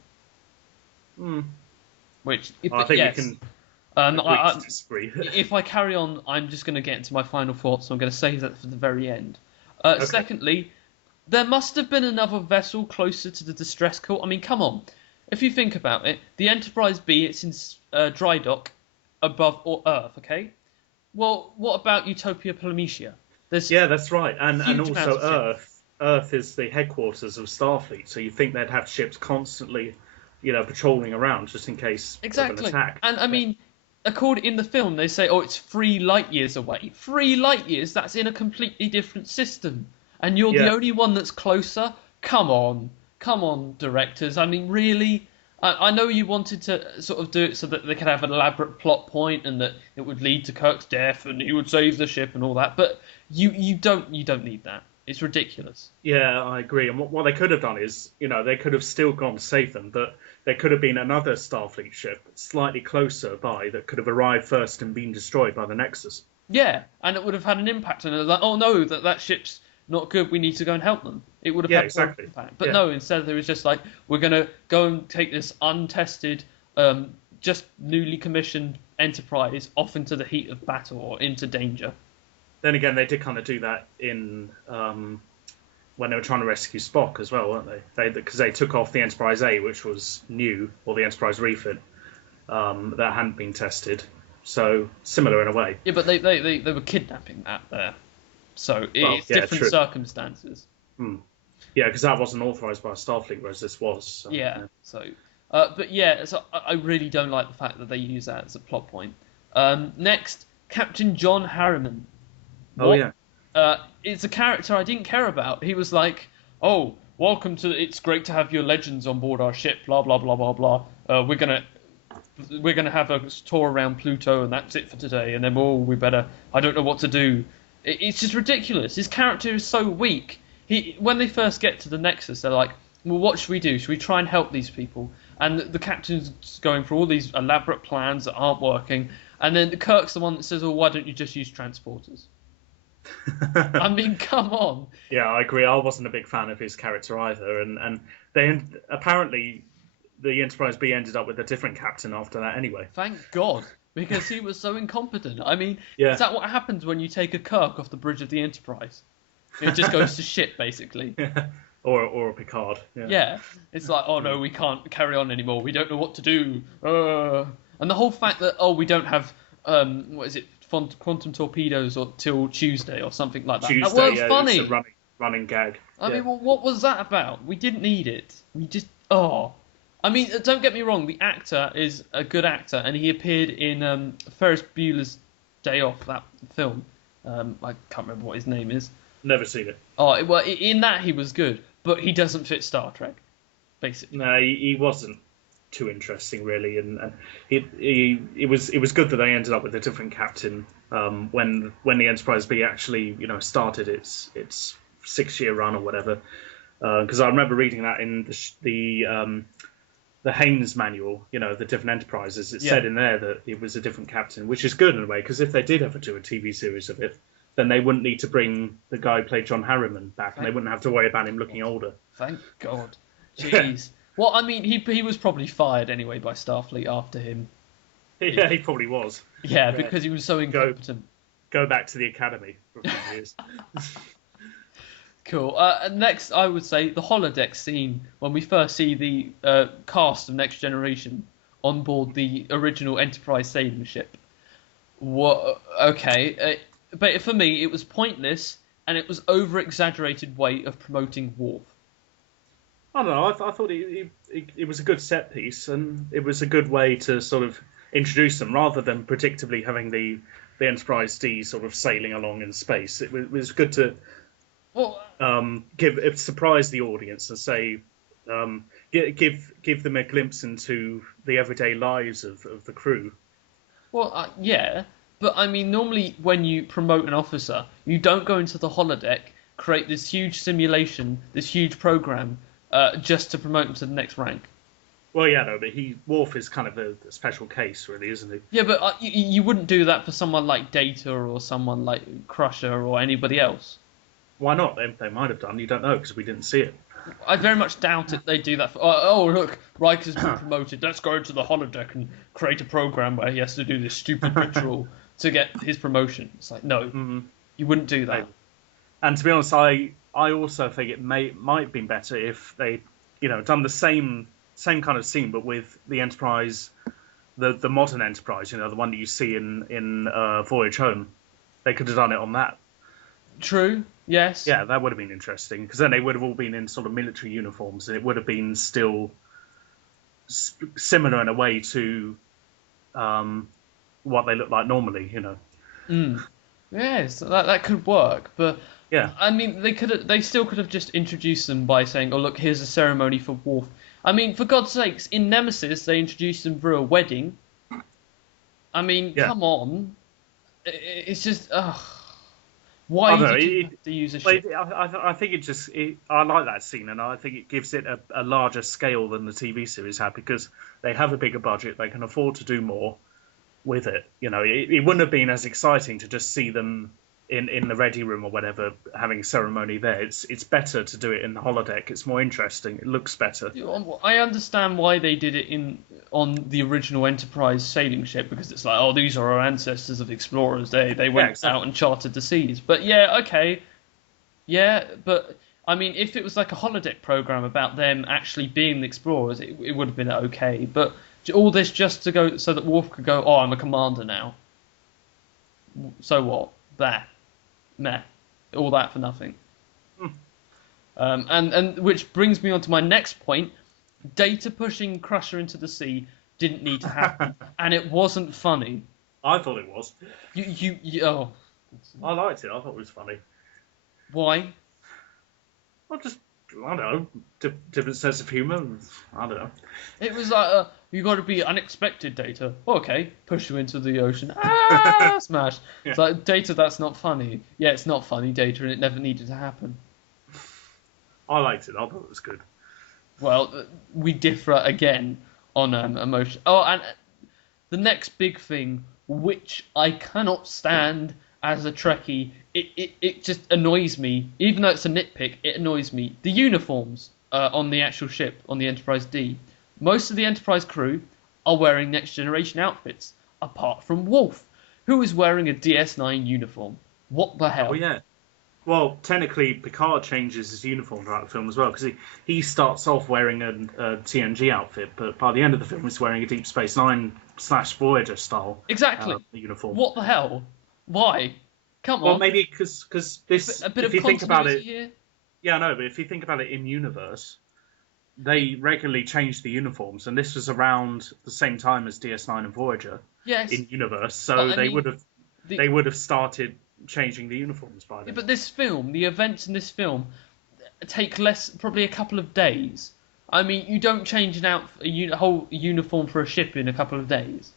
Which, I think we can disagree. If I carry on, I'm just going to get into my final thoughts, so I'm going to save that for the very end. Okay. Secondly, there must have been another vessel closer to the distress call. I mean, come on. If you think about it, the Enterprise B, it's in dry dock above Earth, okay? Well, what about Utopia Planitia? Yeah, that's right. And also Earth is the headquarters of Starfleet, so you think they'd have ships constantly, patrolling around just in case of an attack. And I mean, in the film, they say, oh, it's 3 light years away. 3 light years? That's in a completely different system. And you're the only one that's closer? Come on, directors. I mean, really? I know you wanted to sort of do it so that they could have an elaborate plot point and that it would lead to Kirk's death and he would save the ship and all that, but you don't need that. It's ridiculous. Yeah, I agree. And what they could have done is, they could have still gone to save them, but there could have been another Starfleet ship slightly closer by that could have arrived first and been destroyed by the Nexus. Yeah, and it would have had an impact on it. Like, oh no, that ship's not good, we need to go and help them. It would have had exactly. An impact. But no, instead it was just like, we're going to go and take this untested, just newly commissioned Enterprise off into the heat of battle or into danger. Then again, they did kind of do that in when they were trying to rescue Spock as well, weren't they? Because they took off the Enterprise A, which was new, or the Enterprise refit that hadn't been tested. So similar in a way. Yeah, but they were kidnapping that there. So it's different circumstances. Yeah, because that wasn't authorised by Starfleet, whereas this was. So, So I really don't like the fact that they use that as a plot point. Next, Captain John Harriman. It's a character I didn't care about. He was like, oh, welcome to, it's great to have your legends on board our ship, blah, blah, blah, blah, blah. We're gonna have a tour around Pluto and that's it for today. And then, I don't know what to do. It's just ridiculous. His character is so weak. When they first get to the Nexus, they're like, well, what should we do? Should we try and help these people? And the captain's going for all these elaborate plans that aren't working. And then Kirk's the one that says, oh, why don't you just use transporters? I mean, come on. Yeah, I agree. I wasn't a big fan of his character either. And apparently the Enterprise B ended up with a different captain after that anyway. Thank God, because he was so incompetent. I mean, is Yeah. that what happens when you take a Kirk off the bridge of the Enterprise? It just goes to shit, basically. Or a Picard. Yeah. Yeah, it's like, oh no, we can't carry on anymore. We don't know what to do. And the whole fact that we don't have what is it, quantum torpedoes or till Tuesday or something like that. Tuesday, That was yeah, funny. it's a running gag. I mean, well, what was that about? We didn't need it. We just I mean, don't get me wrong. The actor is a good actor, and he appeared in Ferris Bueller's Day Off, that film. I can't remember what his name is. Never seen it. Oh, well, in that he was good, but he doesn't fit Star Trek, basically. No, he wasn't too interesting really, and it was good that they ended up with a different captain when the Enterprise B actually started its 6-year run or whatever. Because I remember reading that in the Haynes manual, the different enterprises. It said in there that it was a different captain, which is good in a way, because if they did ever do a TV series of it, then they wouldn't need to bring the guy who played John Harriman back, and they wouldn't have to worry about him looking older. Thank God. Jeez. Well, I mean, he was probably fired anyway by Starfleet after him. Yeah, he probably was. Yeah, because he was so incompetent. Go back to the academy for a few years. Cool. Next, I would say the holodeck scene when we first see the cast of Next Generation on board the original Enterprise sailing ship. What? Okay, but for me, it was pointless and it was over-exaggerated way of promoting Worf. I don't know. I thought it was a good set piece, and it was a good way to sort of introduce them rather than predictably having the Enterprise D sort of sailing along in space. It was good to surprise the audience and say, give them a glimpse into the everyday lives of the crew. Well, yeah, but I mean, normally when you promote an officer, you don't go into the holodeck, create this huge simulation, this huge program, just to promote him to the next rank. Well, yeah, no, but Worf is kind of a special case, really, isn't he? Yeah, but you wouldn't do that for someone like Data or someone like Crusher or anybody else. Why not? They might have done. You don't know because we didn't see it. I very much doubt it. They do that for. Oh, look, Riker's been promoted. Let's go into the holodeck and create a program where he has to do this stupid ritual to get his promotion. It's like, no, you wouldn't do that. And to be honest, I also think it might have been better if they, done the same kind of scene, but with the Enterprise, the modern Enterprise, the one that you see in Voyage Home. They could have done it on that. True. Yes. Yeah, that would have been interesting because then they would have all been in sort of military uniforms, and it would have been still similar in a way to what they look like normally, Yes, that could work, but yeah, I mean, they still could have just introduced them by saying, "Oh, look, here's a ceremony for Worf." I mean, for God's sakes, in Nemesis they introduced them through a wedding. I mean, come on, it's just why did you have to use a ship? I think I like that scene, and I think it gives it a larger scale than the TV series had because they have a bigger budget, they can afford to do more with it. It wouldn't have been as exciting to just see them in the ready room or whatever having a ceremony there. It's better to do it in the holodeck. It's more interesting. It looks better. I understand why they did it on the original Enterprise sailing ship because it's like, oh, these are our ancestors of explorers. They went out and charted the seas. But yeah, okay, yeah, but I mean, if it was like a holodeck program about them actually being the explorers, it would have been okay. But all this just to go so that Worf could go, oh, I'm a commander now. So what? There. Meh. All that for nothing. And which brings me on to my next point. Data pushing Crusher into the sea didn't need to happen. And it wasn't funny. I thought it was. Oh. I liked it. I thought it was funny. Why? Well, I don't know. Different sense of humour. I don't know. It was like, you got to be unexpected, Data. Okay, push you into the ocean. Smash. Yeah. It's like, Data, that's not funny. Yeah, it's not funny, Data, and it never needed to happen. I liked it. I thought it was good. Well, we differ again on emotion. Oh, and the next big thing, which I cannot stand as a Trekkie, it just annoys me. Even though it's a nitpick, it annoys me. The uniforms. on the actual ship, on the Enterprise D, most of the Enterprise crew are wearing Next Generation outfits, apart from Worf, who is wearing a DS9 uniform. What the hell? Oh yeah. Well, technically, Picard changes his uniform throughout the film as well, because he starts off wearing a TNG outfit, but by the end of the film, he's wearing a Deep Space Nine / Voyager style Exactly. uniform. What the hell? Why? Come Well, on. maybe because this, A bit if of you think about continuity it, here. yeah, no, but if you think about it in universe, they regularly change the uniforms, and this was around the same time as DS9 and Voyager Yes, in universe, so but I they mean, would have started changing the uniforms by then. but this film, the events in this film, take probably a couple of days. I mean, you don't change a whole uniform for a ship in a couple of days.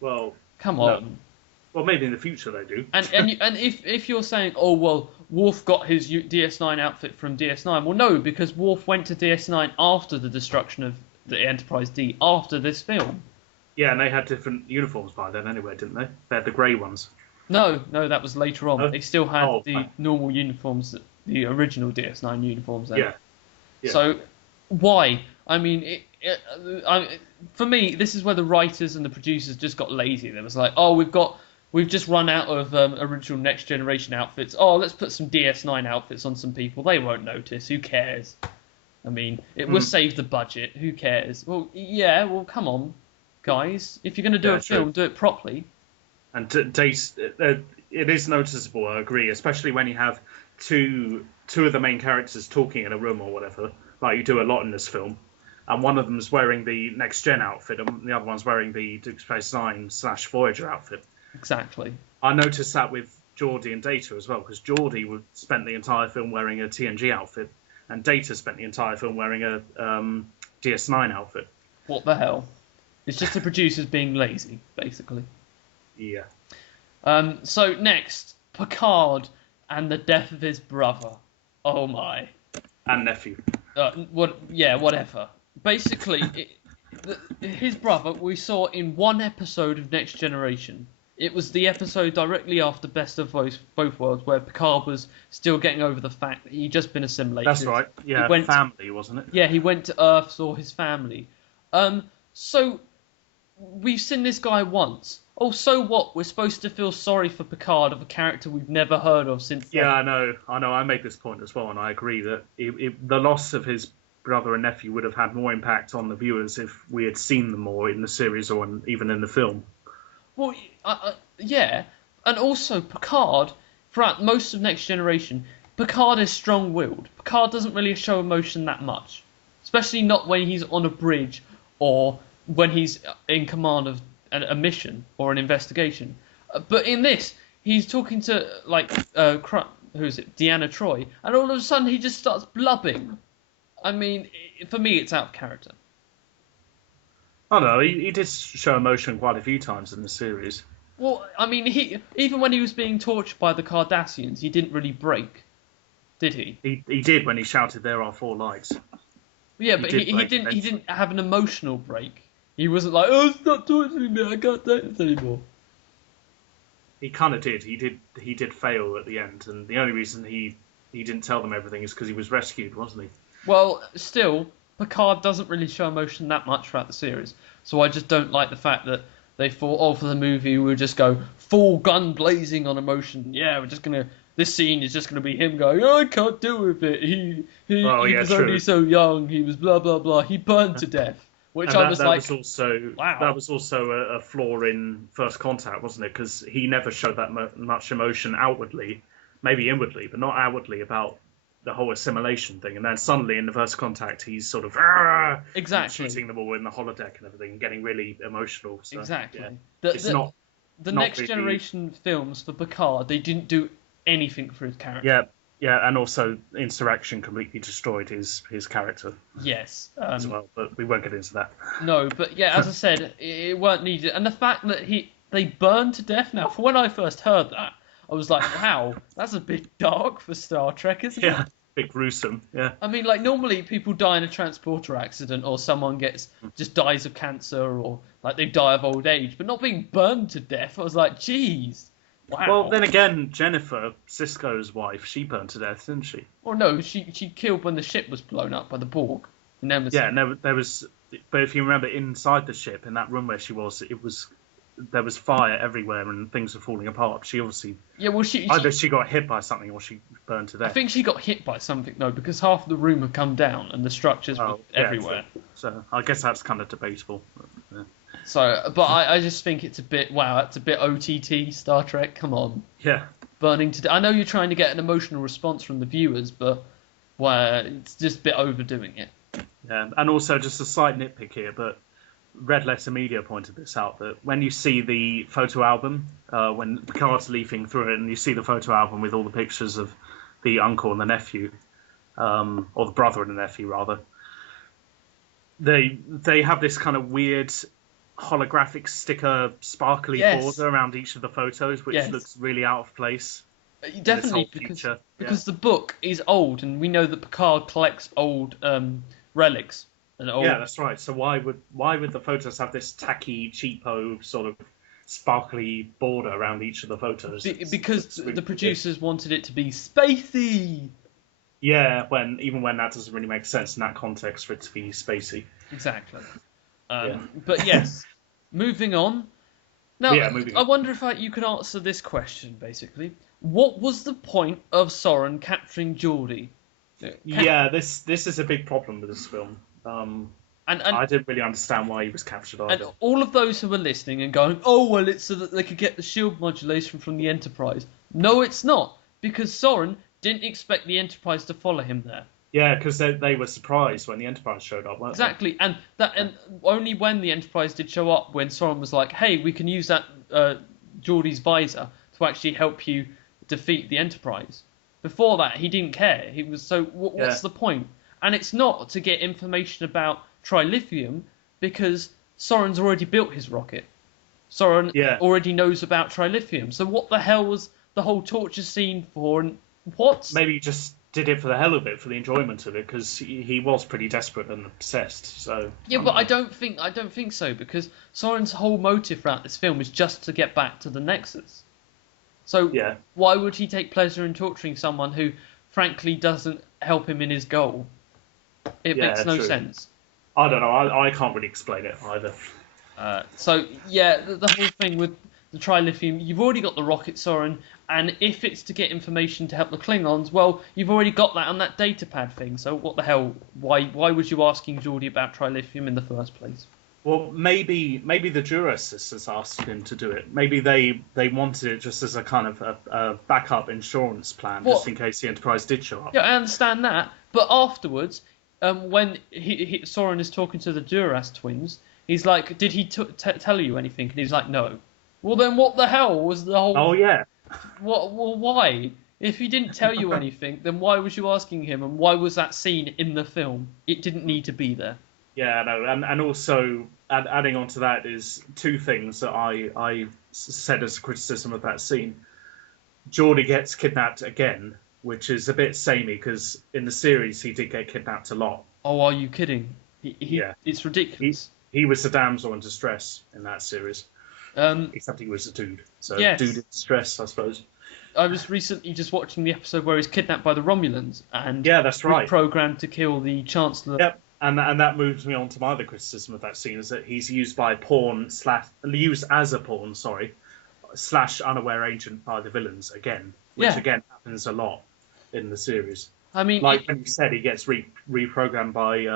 Well, Come no. on. Well, maybe in the future they do. And if you're saying, oh well, Worf got his DS9 outfit from DS9, well no, because Worf went to DS9 after the destruction of the Enterprise D, after this film. Yeah, and they had different uniforms by then anyway, didn't they? They had the grey ones. No, that was later on. Oh. They still had Oh, the right. normal uniforms, the original DS9 uniforms. Then. Yeah. Yeah. So why? I mean, for me, this is where the writers and the producers just got lazy. They was like, oh, we've just run out of original Next Generation outfits. Oh, let's put some DS9 outfits on some people. They won't notice. Who cares? I mean, it will save the budget. Who cares? Well, yeah. Well, come on, guys. If you're going to do a film, do it properly. And it is noticeable, I agree, especially when you have two of the main characters talking in a room or whatever, like you do a lot in this film. And one of them's wearing the Next Gen outfit, and the other one's wearing the Deep Space Nine / Voyager outfit. Exactly. I noticed that with Geordi and Data as well, because Geordi spent the entire film wearing a TNG outfit, and Data spent the entire film wearing a DS9 outfit. What the hell? It's just the producers being lazy, basically. Yeah. So next, Picard and the death of his brother. Oh my. And nephew. Whatever. Basically, his brother we saw in one episode of Next Generation. It was the episode directly after Best of Both Worlds, where Picard was still getting over the fact that he'd just been assimilated. That's right. Yeah, family, wasn't it? Yeah, he went to Earth, saw his family. So we've seen this guy once. Oh, so what? We're supposed to feel sorry for Picard, of a character we've never heard of since then. Yeah, I know. I make this point as well, and I agree that the loss of his brother and nephew would have had more impact on the viewers if we had seen them more in the series or even in the film. Well, yeah. And also, Picard, throughout most of Next Generation, Picard is strong-willed. Picard doesn't really show emotion that much. Especially not when he's on a bridge or when he's in command of a mission or an investigation. But in this, he's talking to, who is it, Deanna Troi, and all of a sudden he just starts blubbing. I mean, for me, it's out of character. I don't know, he did show emotion quite a few times in the series. Well, I mean, even when he was being tortured by the Cardassians, he didn't really break, did he? He did when he shouted, "There are 4 lights." Yeah, but he didn't have an emotional break. He wasn't like, oh, stop torturing me, I can't take this anymore. He kind of did. He did fail at the end, and the only reason he didn't tell them everything is because he was rescued, wasn't he? Well, still, Picard doesn't really show emotion that much throughout the series, so I just don't like the fact that they thought, oh, for the movie we'll just go full gun blazing on emotion. Yeah, this scene is just gonna be him going, oh, I can't deal with it. He was only so young. He was blah blah blah. He burned to death. Which and I was like, wow. That was also a flaw in First Contact, wasn't it? Because he never showed that much emotion outwardly, maybe inwardly, but not outwardly about the whole assimilation thing. And then suddenly in the First Contact, he's sort of exactly shooting them all in the holodeck and everything, getting really emotional. So, exactly. Yeah. The Next Generation films for Picard, they didn't do anything for his character. Yeah. Yeah, and also Insurrection completely destroyed his character. Yes. As well, but we won't get into that. No, but yeah, as I said, it weren't needed. And the fact that they burned to death now, for when I first heard that, I was like, wow, that's a bit dark for Star Trek, isn't it? Yeah, bit gruesome, yeah. I mean, like, normally people die in a transporter accident or someone just dies of cancer or, like, they die of old age, but not being burned to death. I was like, geez. Well, Wow. then again, Jennifer, Sisko's wife, she burned to death, didn't she? Or no, she killed when the ship was blown up by the Borg. Yeah, Nemesis. and there was, but if you remember, inside the ship, in that room where she was, there was fire everywhere and things were falling apart. She obviously Yeah, well, either she got hit by something or she burned to I death. think she got hit by something though, because half of the room had come down and the structures were Yeah, everywhere. true. So I guess that's kind of debatable. Yeah. So, but I just think it's a bit that's a bit OTT Star Trek. Come on, Yeah. burning to. I know you're trying to get an emotional response from the viewers, but it's just a bit overdoing it. Yeah, and also just a slight nitpick here, but Red Letter Media pointed this out, that when you see the photo album, when Picard's leafing through it, and you see the photo album with all the pictures of the uncle and the nephew, or the brother and the nephew rather, they have this kind of weird holographic sticker, sparkly border around each of the photos, which looks really out of place. Definitely, because the book is old, and we know that Picard collects old relics. Yeah, that's right. So why would the photos have this tacky, cheapo sort of sparkly border around each of the photos? Because the producers wanted it to be spacey. Yeah, even when that doesn't really make sense in that context for it to be spacey. Exactly. But yes, moving on. Now, moving I on. wonder if you could answer this question, basically. What was the point of Soren capturing Geordi? Yeah, this is a big problem with this film. And I didn't really understand why he was captured either. And all of those who are listening and going, oh, well, it's so that they could get the shield modulation from the Enterprise. No, it's not, because Soren didn't expect the Enterprise to follow him there. Yeah, because they were surprised when the Enterprise showed up, weren't they? And only when the Enterprise did show up, when Soren was like, hey, we can use that Geordie's visor to actually help you defeat the Enterprise. Before that, he didn't care. He was what's the point? And it's not to get information about trilithium, because Soren's already built his rocket. Soren already knows about trilithium. So what the hell was the whole torture scene for? And what? Maybe he just did it for the hell of it, for the enjoyment of it, because he was pretty desperate and obsessed. So but I don't think so, because Soren's whole motive throughout this film is just to get back to the Nexus. So why would he take pleasure in torturing someone who, frankly, doesn't help him in his goal? It makes no sense. I don't know. I can't really explain it either. The whole thing with the trilithium, you've already got the rocket, Soren, and if it's to get information to help the Klingons, well, you've already got that on that datapad thing. So what the hell? Why was you asking Geordi about trilithium in the first place? Well, maybe the Duras sisters asked him to do it. Maybe they wanted it just as a kind of a backup insurance plan, just in case the Enterprise did show up. Yeah, I understand that, but afterwards, when Soren is talking to the Duras twins, he's like, "Did he tell you anything?" And he's like, "No." Well, then what the hell was the whole? Oh yeah. What? Well, why? If he didn't tell you anything, then why was you asking him? And why was that scene in the film? It didn't need to be there. Yeah, no, and also adding on to that is two things that I said as a criticism of that scene. Geordi gets kidnapped again, which is a bit samey because in the series he did get kidnapped a lot. Oh, are you kidding? It's ridiculous. He was the damsel in distress in that series. Except he was a dude. So dude in distress, I suppose. I was recently just watching the episode where he's kidnapped by the Romulans and that's right. Programmed to kill the Chancellor. Yep. And that moves me on to my other criticism of that scene, is that he's used as a pawn / unaware agent by the villains again, which again happens a lot in the series. I mean, like when you said, he gets reprogrammed by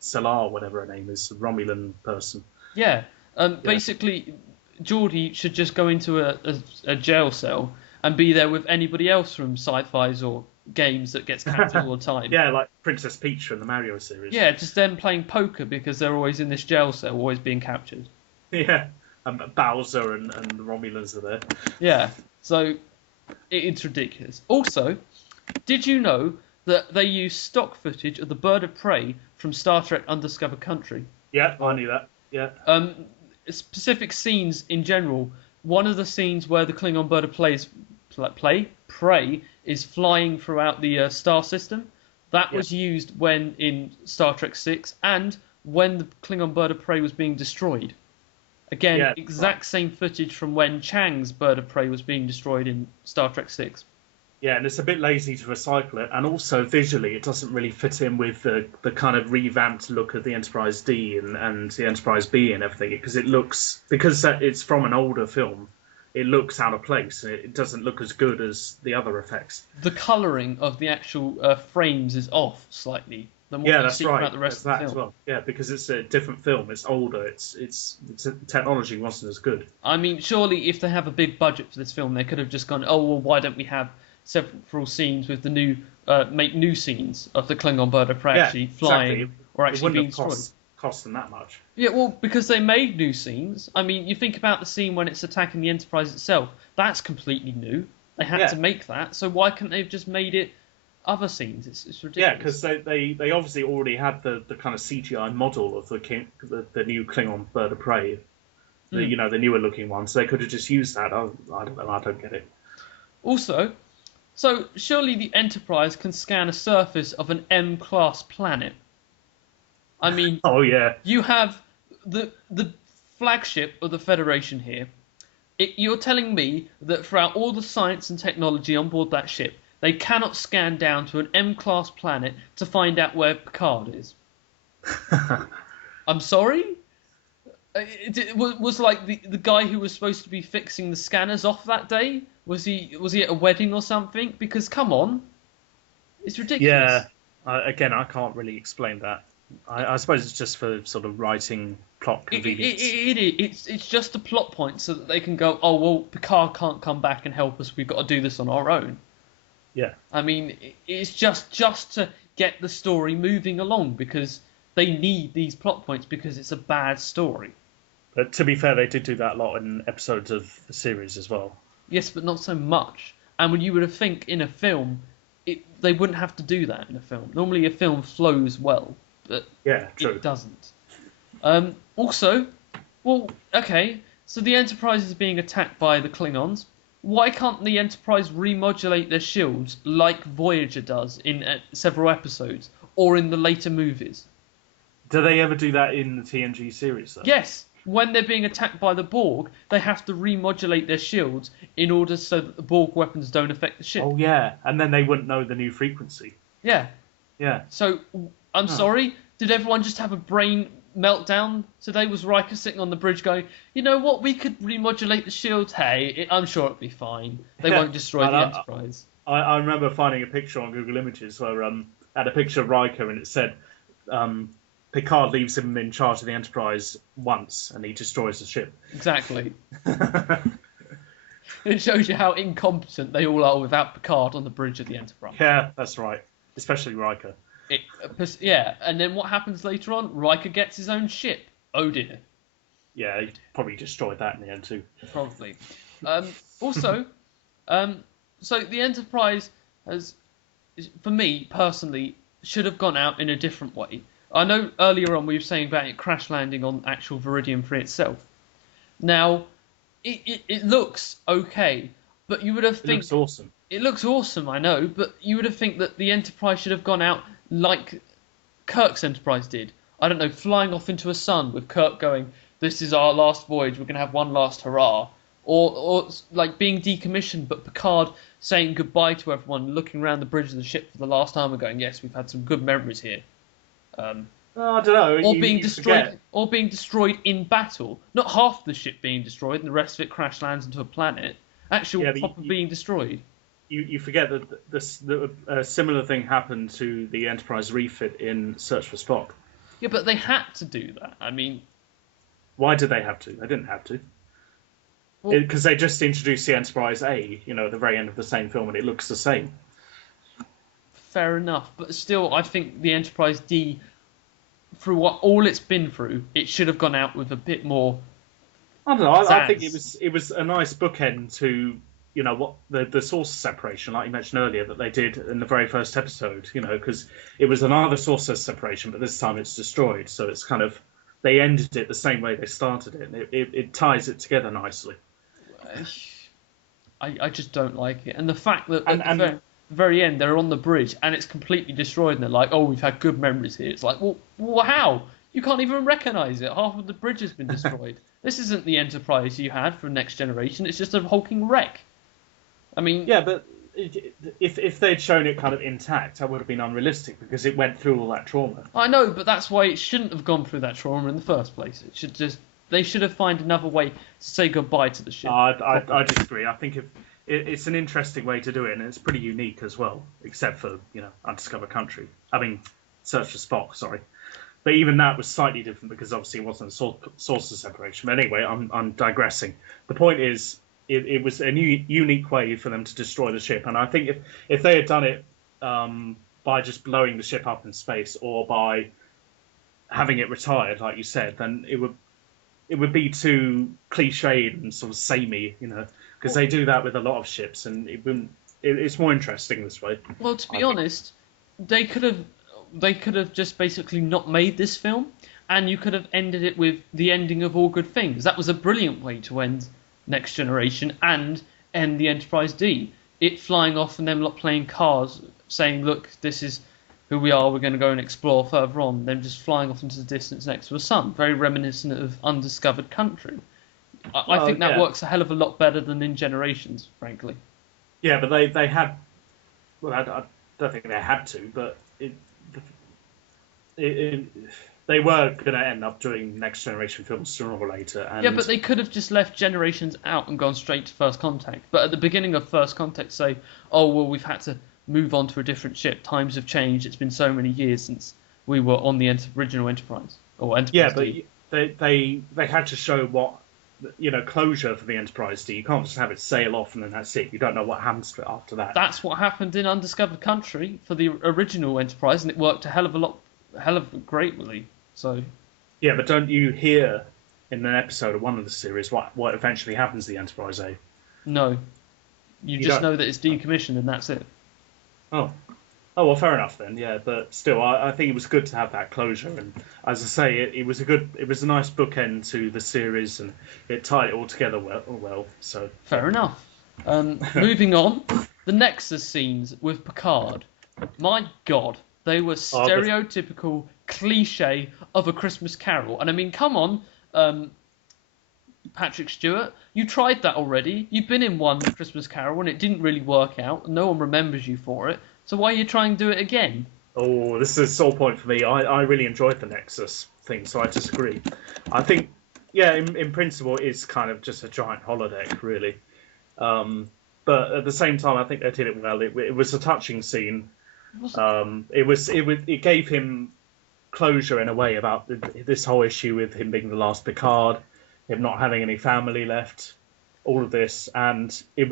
Salar, whatever her name is, the Romulan person. Yeah. Basically, Geordi should just go into a jail cell and be there with anybody else from sci-fis or games that gets captured all the time. Yeah, like Princess Peach from the Mario series. Yeah, just them playing poker because they're always in this jail cell, always being captured. Yeah, and Bowser and the Romulans are there. Yeah, so it's ridiculous. Also, did you know that they use stock footage of the bird of prey from Star Trek Undiscovered Country? Yeah, I knew that. Yeah. Specific scenes in general. One of the scenes where the Klingon bird of prey is flying throughout the star system. That was used in Star Trek VI and when the Klingon bird of prey was being destroyed. Again, Yeah, right. exact same footage from when Chang's bird of prey was being destroyed in Star Trek 6. Yeah, and it's a bit lazy to recycle it, and also visually, it doesn't really fit in with the kind of revamped look of the Enterprise D and the Enterprise B and everything, because it's from an older film, it looks out of place. It doesn't look as good as the other effects. The colouring of the actual frames is off slightly than what Yeah, you that's see right. throughout the There's rest of the that as film. well. Yeah, because it's a different film. It's older. The technology wasn't as good. I mean, surely if they have a big budget for this film, they could have just gone, oh, well, why don't we have several scenes with the new, make new scenes of the Klingon bird of prey Yeah, actually exactly. flying or It actually wouldn't being have destroyed. cost them that much. Yeah, well, because they made new scenes. I mean, you think about the scene when it's attacking the Enterprise itself. That's completely new. They had Yeah, to make that, so why couldn't they have just made it other scenes? It's yeah, ridiculous. because they obviously already had the kind of CGI model of the new Klingon bird of prey, Hmm. the newer looking one. So they could have just used that. I don't know. I don't get it. Also, so surely the Enterprise can scan a surface of an M-class planet. I mean, Oh yeah, you have the flagship of the Federation here. You're telling me that throughout all the science and technology on board that ship, they cannot scan down to an M-class planet to find out where Picard is. I'm sorry? Was like the guy who was supposed to be fixing the scanners off that day? Was he at a wedding or something? Because come on, it's ridiculous. yeah. Again, I can't really explain that. I suppose it's just for sort of writing plot convenience. It's just a plot point so that they can go, oh well, Picard can't come back and help us. We've got to do this on our own. Yeah. I mean, it's just to get the story moving along because they need these plot points because it's a bad story. But to be fair, they did do that a lot in episodes of the series as well. Yes, but not so much. And when you would have think in a film, they wouldn't have to do that in a film. Normally, a film flows well, but Yeah, true. it doesn't. Also, well, okay, so the Enterprise is being attacked by the Klingons. Why can't the Enterprise remodulate their shields like Voyager does in several episodes or in the later movies? Do they ever do that in the TNG series though? Yes, when they're being attacked by the Borg, they have to remodulate their shields in order so that the Borg weapons don't affect the ship. Oh yeah, and then they wouldn't know the new frequency. Yeah. Yeah. So, I'm Oh. sorry, did everyone just have a brain meltdown today? Was Riker sitting on the bridge going, you know what, we could remodulate the shields? Hey, I'm sure it'll be fine. They Yeah. won't destroy And the Enterprise. I remember finding a picture on Google Images where had a picture of Riker and it said Picard leaves him in charge of the Enterprise once and he destroys the ship. Exactly. It shows you how incompetent they all are without Picard on the bridge of the Enterprise. Yeah, that's right. Especially Riker. Yeah, and then what happens later on? Riker gets his own ship. Oh dear. Yeah, he probably destroyed that in the end too. Probably. Also, so the Enterprise has, for me personally, should have gone out in a different way. I know earlier on we were saying about it crash landing on actual Viridian 3 itself. Now, it looks okay, but you would have It think looks awesome. it looks awesome, I know, but you would have think that the Enterprise should have gone out like Kirk's Enterprise did. I don't know, flying off into a sun with Kirk going, "This is our last voyage. We're gonna have one last hurrah." Or like being decommissioned, but Picard saying goodbye to everyone, looking around the bridge of the ship for the last time and going, "Yes, we've had some good memories here." Oh, I don't know. Or You, being you destroyed, forget. or being destroyed in battle. Not half the ship being destroyed and the rest of it crash lands into a planet. Actual Yeah, but proper being destroyed. you forget that a similar thing happened to the Enterprise refit in Search for Spock. Yeah, but they had to do that. I mean, Why did they have to? They didn't have to. well, Because they just introduced the Enterprise A, at the very end of the same film, and it looks the same. fair enough. But still, I think the Enterprise D, through what all it's been through, it should have gone out with a bit more I don't know. I think zazz. it was a nice bookend to what the source separation, like you mentioned earlier, that they did in the very first episode. Because it was another source separation, but this time it's destroyed. So it's kind of they ended it the same way they started it. And it ties it together nicely. I just don't like it. And the fact that And at the very end they're on the bridge and it's completely destroyed and they're like, oh, we've had good memories here. It's like, well how? You can't even recognise it. Half of the bridge has been destroyed. This isn't the Enterprise you had for Next Generation. It's just a hulking wreck. I mean, Yeah, but if they'd shown it kind of intact, that would have been unrealistic because it went through all that trauma. I know, but that's why it shouldn't have gone through that trauma in the first place. They should have found another way to say goodbye to the ship. I disagree. I think it's an interesting way to do it, and it's pretty unique as well, except for Undiscovered Country. I mean, Search for Spock. Sorry, but even that was slightly different because obviously it wasn't a source of separation. But anyway, I'm digressing. The point is, it was a new, unique way for them to destroy the ship, and I think if they had done it by just blowing the ship up in space or by having it retired, like you said, then it would be too cliched and sort of samey, because they do that with a lot of ships, and it's more interesting this way. Well, to be honest, they could have just basically not made this film, and you could have ended it with the ending of All Good Things. That was a brilliant way to end Next Generation and end the Enterprise D. It flying off and them lot playing cards, saying, "Look, this is who we are. We're going to go and explore further on." Them just flying off into the distance next to a sun, very reminiscent of Undiscovered Country. I think that works a hell of a lot better than in Generations, frankly. Yeah, but they had. Well, I don't think they had to, but they were going to end up doing Next Generation films sooner or later. And yeah, but they could have just left Generations out and gone straight to First Contact. But at the beginning of First Contact, say, "Oh well, we've had to move on to a different ship. Times have changed. It's been so many years since we were on the original Enterprise or Enterprise D." But they had to show what closure for the Enterprise D. You can't just have it sail off and then that's it. You don't know what happens to it after that. That's what happened in Undiscovered Country for the original Enterprise, and it worked a hell of greatly. So. Yeah, but don't you hear in an episode of one of the series what eventually happens to the Enterprise A? No, you just know that it's decommissioned and that's it. Oh, well, fair enough then. Yeah, but still, I think it was good to have that closure. And as I say, it was a nice bookend to the series, and it tied it all together well. So fair enough. Moving on, the Nexus scenes with Picard. My God, they were stereotypical cliche of A Christmas Carol. And I mean, come on, Patrick Stewart, you tried that already. You've been in one Christmas Carol and it didn't really work out. No one remembers you for it. So why are you trying to do it again? Oh, this is a sore point for me. I really enjoyed the Nexus thing, so I disagree. I think, yeah, in principle, it's kind of just a giant holodeck, really. But at the same time, I think they did it well. It was a touching scene. It gave him closure in a way about this whole issue with him being the last Picard, him not having any family left, all of this, and it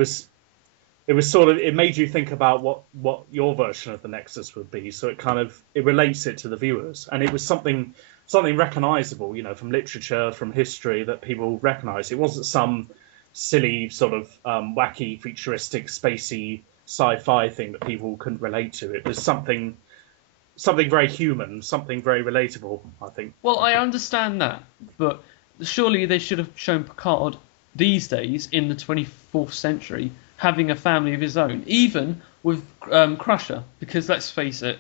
made you think about what your version of the Nexus would be. So it relates it to the viewers, and it was something recognisable, from literature, from history that people recognise. It wasn't some silly sort of wacky, futuristic, spacey sci-fi thing that people couldn't relate to. It was something very human, something very relatable, I think. Well, I understand that, but surely they should have shown Picard these days in the 24th century having a family of his own, even with Crusher, because let's face it,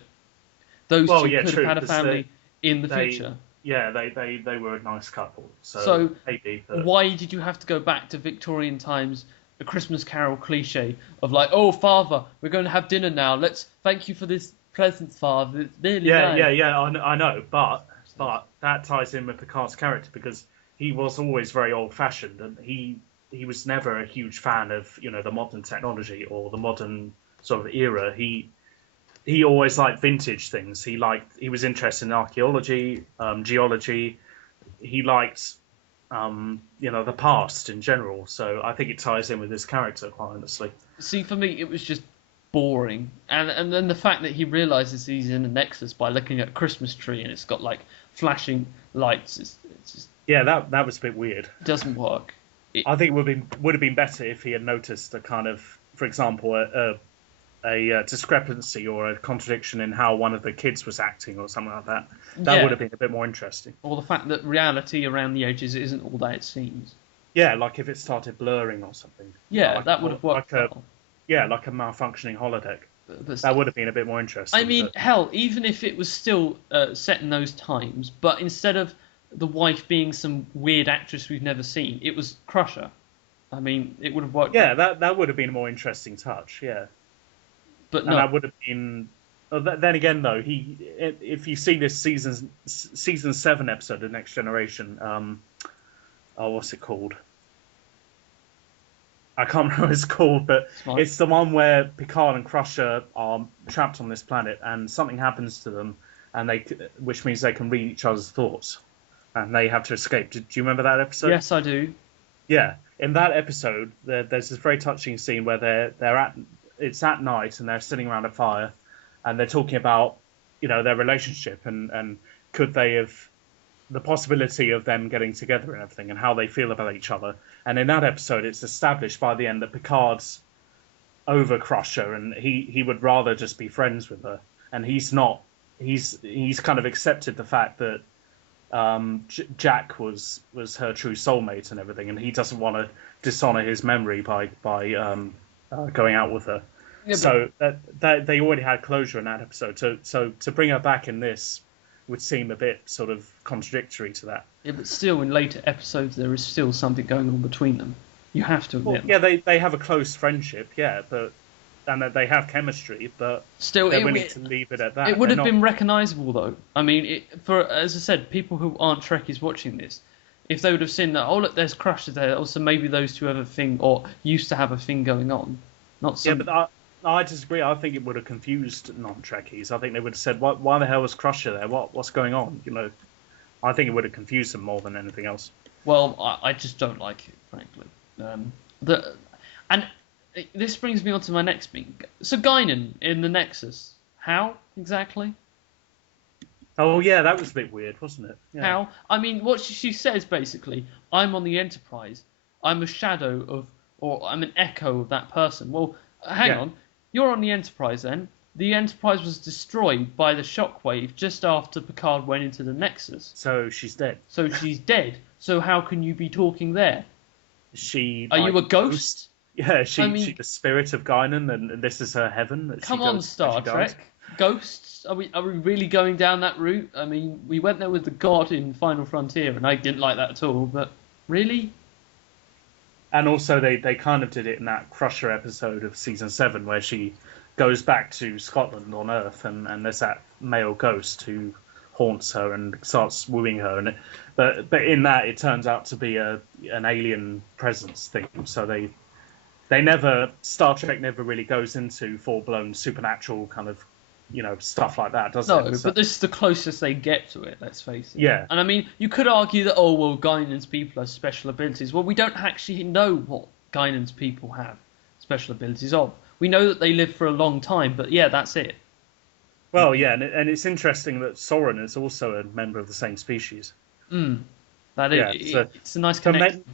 those two could have had a family in the future. Yeah, they were a nice couple. So maybe. But why did you have to go back to Victorian times, a Christmas Carol cliche of like, "Oh, Father, we're going to have dinner now. Let's thank you for this present, Father. It's nearly nice." Yeah. I know, but that ties in with Picard's character because he was always very old-fashioned, and he was never a huge fan of the modern technology or the modern sort of era. He always liked vintage things. He was interested in archaeology, geology. He liked the past in general. So I think it ties in with his character, quite honestly. See, for me, it was just boring, and then the fact that he realizes he's in a Nexus by looking at a Christmas tree and it's got like flashing lights. It's just that was a bit weird. Doesn't work. I think it would have been better if he had noticed a kind of, for example, a discrepancy or a contradiction in how one of the kids was acting or something like that. That would have been a bit more interesting. Or the fact that reality around the edges isn't all that it seems. Yeah, like if it started blurring or something. Yeah, that would have worked well. Yeah, like a malfunctioning holodeck. That would have been a bit more interesting. I mean, hell, even if it was still set in those times, but instead of the wife being some weird actress we've never seen. It was Crusher. I mean, it would have worked. Yeah, that would have been a more interesting touch. Yeah, But and no. that would have been. Oh, then again, though, if you see this season 7 episode of Next Generation, oh, what's it called? I can't remember what it's called, but it's the one where Picard and Crusher are trapped on this planet, and something happens to them, which means they can read each other's thoughts, and they have to escape. Do you remember that episode? Yes, I do. Yeah, in that episode, there's this very touching scene where it's at night and they're sitting around a fire, and they're talking about their relationship and could they have the possibility of them getting together and everything and how they feel about each other. And in that episode, it's established by the end that Picard's over Crusher and he would rather just be friends with her, and he's not. He's kind of accepted the fact that Jack was her true soulmate and everything, and he doesn't want to dishonor his memory by going out with her. Yeah, so that they already had closure in that episode. So to bring her back in this would seem a bit sort of contradictory to that. Yeah, but still, in later episodes, there is still something going on between them. You have to admit. Well, yeah, they have a close friendship, yeah, and that they have chemistry, but still, they're willing to leave it at that. It would have been recognisable, though. I mean, as I said, people who aren't Trekkies watching this, if they would have seen that, oh look, there's Crusher there. Also, maybe those two have a thing or used to have a thing going on. Not some... Yeah, but I disagree. I think it would have confused non-Trekkies. I think they would have said, "Why the hell was Crusher there? What's going on?" I think it would have confused them more than anything else. Well, I just don't like it, frankly. And this brings me on to my next thing. So Guinan in the Nexus, how exactly? Oh yeah, that was a bit weird, wasn't it? Yeah. How? I mean, what she says basically, I'm on the Enterprise. I'm a shadow of, or I'm an echo of that person. Well, hang on. You're on the Enterprise then. The Enterprise was destroyed by the shockwave just after Picard went into the Nexus. So she's dead. So she's dead. So how can you be talking there? Are you a ghost? Yeah, she's the spirit of Guinan, and this is her heaven. Come on, Star Trek. Ghosts? Are we really going down that route? I mean, we went there with the God in Final Frontier, and I didn't like that at all. But really? And also, they kind of did it in that Crusher episode of season 7, where she goes back to Scotland on Earth, and there's that male ghost who haunts her and starts wooing her. But in that, it turns out to be an alien presence thing. So Star Trek never really goes into full-blown supernatural kind of, stuff like that, does it? No, but this is the closest they get to it, let's face it. Yeah. And I mean, you could argue that, Guinan's people have special abilities. Well, we don't actually know what Guinan's people have special abilities of. We know that they live for a long time, but yeah, that's it. Well, yeah, and it's interesting that Soren is also a member of the same species. It's a nice connection.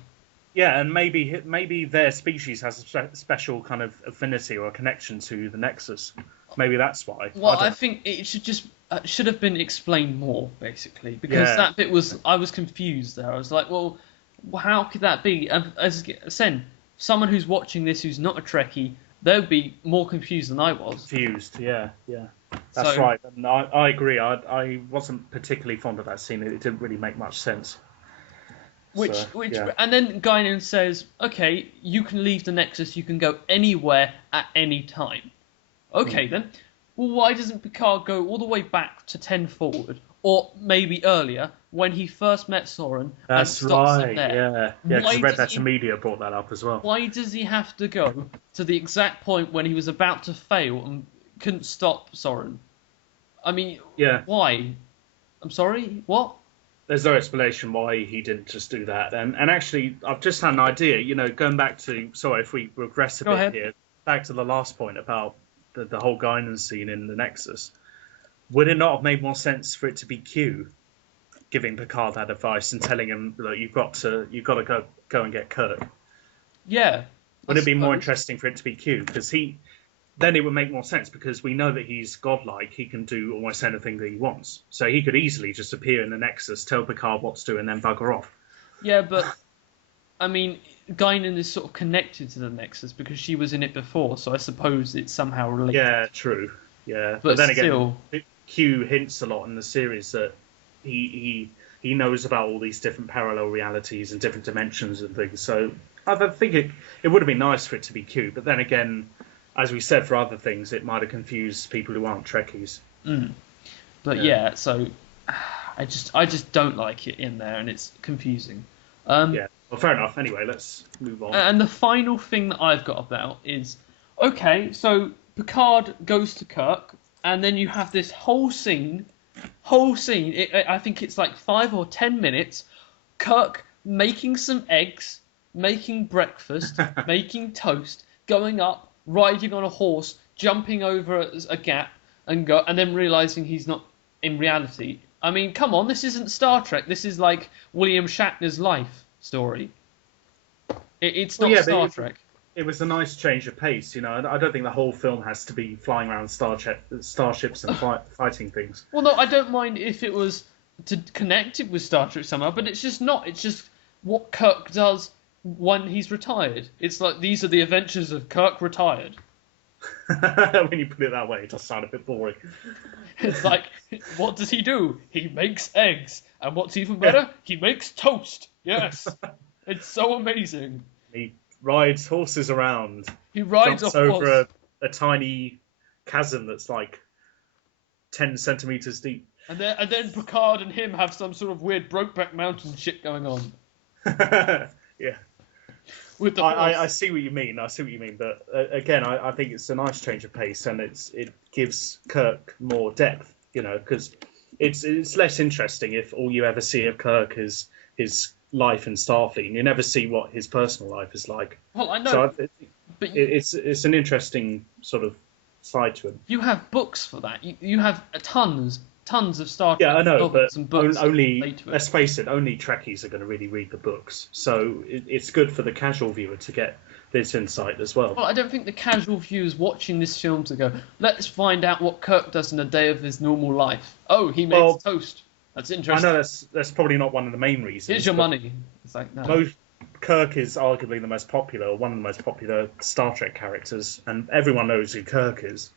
And maybe their species has a special kind of affinity or a connection to the Nexus. Maybe that's why. Well, I think it should have been explained more, basically, because that bit I was confused there. I was like, well, how could that be? As I said, someone who's watching this who's not a Trekkie, they'd be more confused than I was. Confused, yeah. That's right. And I agree. I wasn't particularly fond of that scene. It didn't really make much sense. And then Guinan says, okay, you can leave the Nexus, you can go anywhere at any time. Okay, then. Well, why doesn't Picard go all the way back to 10 forward, or maybe earlier, when he first met Soren and stops him there? Yeah, because Red Letter Media brought that up as well. Why does he have to go to the exact point when he was about to fail and couldn't stop Soren? I mean, why? I'm sorry, what? There's no explanation why he didn't just do that. And actually, I've just had an idea, going back to... Sorry, if we regress a bit here. Back to the last point about the whole Guinan scene in the Nexus. Would it not have made more sense for it to be Q giving Picard that advice and telling him that you've got to go and get Kirk? Yeah. Would it be more interesting for it to be Q? Because then it would make more sense, because we know that he's godlike. He can do almost anything that he wants. So he could easily just appear in the Nexus, tell Picard what to do, and then bugger off. Yeah, but, I mean, Guinan is sort of connected to the Nexus because she was in it before, so I suppose it's somehow related. Yeah, true. Yeah. But then still... again, Q hints a lot in the series that he he knows about all these different parallel realities and different dimensions and things. So I think it would have been nice for it to be cute, but then again, as we said for other things, it might have confused people who aren't Trekkies. But yeah, so I just don't like it in there, and it's confusing. Yeah, well, fair enough. Anyway, let's move on. And the final thing that I've got about is, okay, so Picard goes to Kirk, and then you have this whole scene. I think it's like 5 or 10 minutes. Kirk making some eggs, making breakfast, making toast, going up, riding on a horse, jumping over a gap, and then realizing he's not in reality. I mean, come on, this isn't Star Trek. This is like William Shatner's life story. It's not Star Trek. It was a nice change of pace, you know. I don't think the whole film has to be flying around starships and fighting things. Well, no, I don't mind if it was to connect it with Star Trek somehow, but it's just not. It's just what Kirk does when he's retired. It's like, these are the adventures of Kirk retired. When you put it that way, it does sound a bit boring. It's like, what does he do? He makes eggs. And what's even better? He makes toast. Yes. It's so amazing. He rides horses around. He rides jumps over a tiny chasm that's like 10 centimeters deep. And then Picard and him have some sort of weird Brokeback Mountain shit going on. Yeah. With the I see what you mean. But again, I think it's a nice change of pace, and it gives Kirk more depth. You know, because it's less interesting if all you ever see of Kirk is his life in Starfleet, and you never see what his personal life is like. Well, I know, so but it's an interesting sort of side to him. You have books for that. You have tons of Star Trek. Yeah, I know, but and books only, let's face it, only Trekkies are going to really read the books. So it's good for the casual viewer to get this insight as well. Well, I don't think the casual viewers watching this film to go, let's find out what Kirk does in a day of his normal life. Oh, he makes toast. That's interesting. I know that's probably not one of the main reasons. Here's your money. It's like, no. Kirk is arguably the most popular, one of the most popular Star Trek characters, and everyone knows who Kirk is.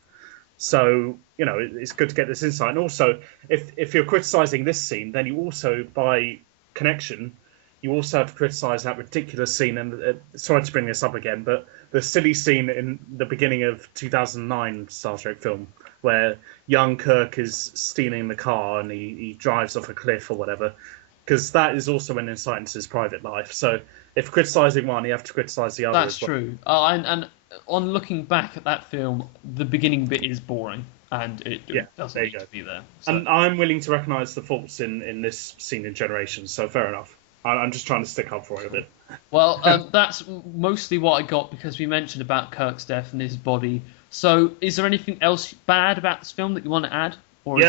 So, you know, it's good to get this insight. And also, if you're criticising this scene, then you also, by connection, you also have to criticise that ridiculous scene. And sorry to bring this up again, but the silly scene in the beginning of 2009 Star Trek film, where young Kirk is stealing the car and he drives off a cliff or whatever, because that is also an insight into his private life. So if criticising one, you have to criticise the other. That's true. And on looking back at that film, the beginning bit is boring, and it doesn't need to be there. So. And I'm willing to recognise the faults in this scene in Generations, so fair enough. I'm just trying to stick up for it a bit. Well, that's mostly what I got, because we mentioned about Kirk's death and his body. So is there anything else bad about this film that you want to add? Or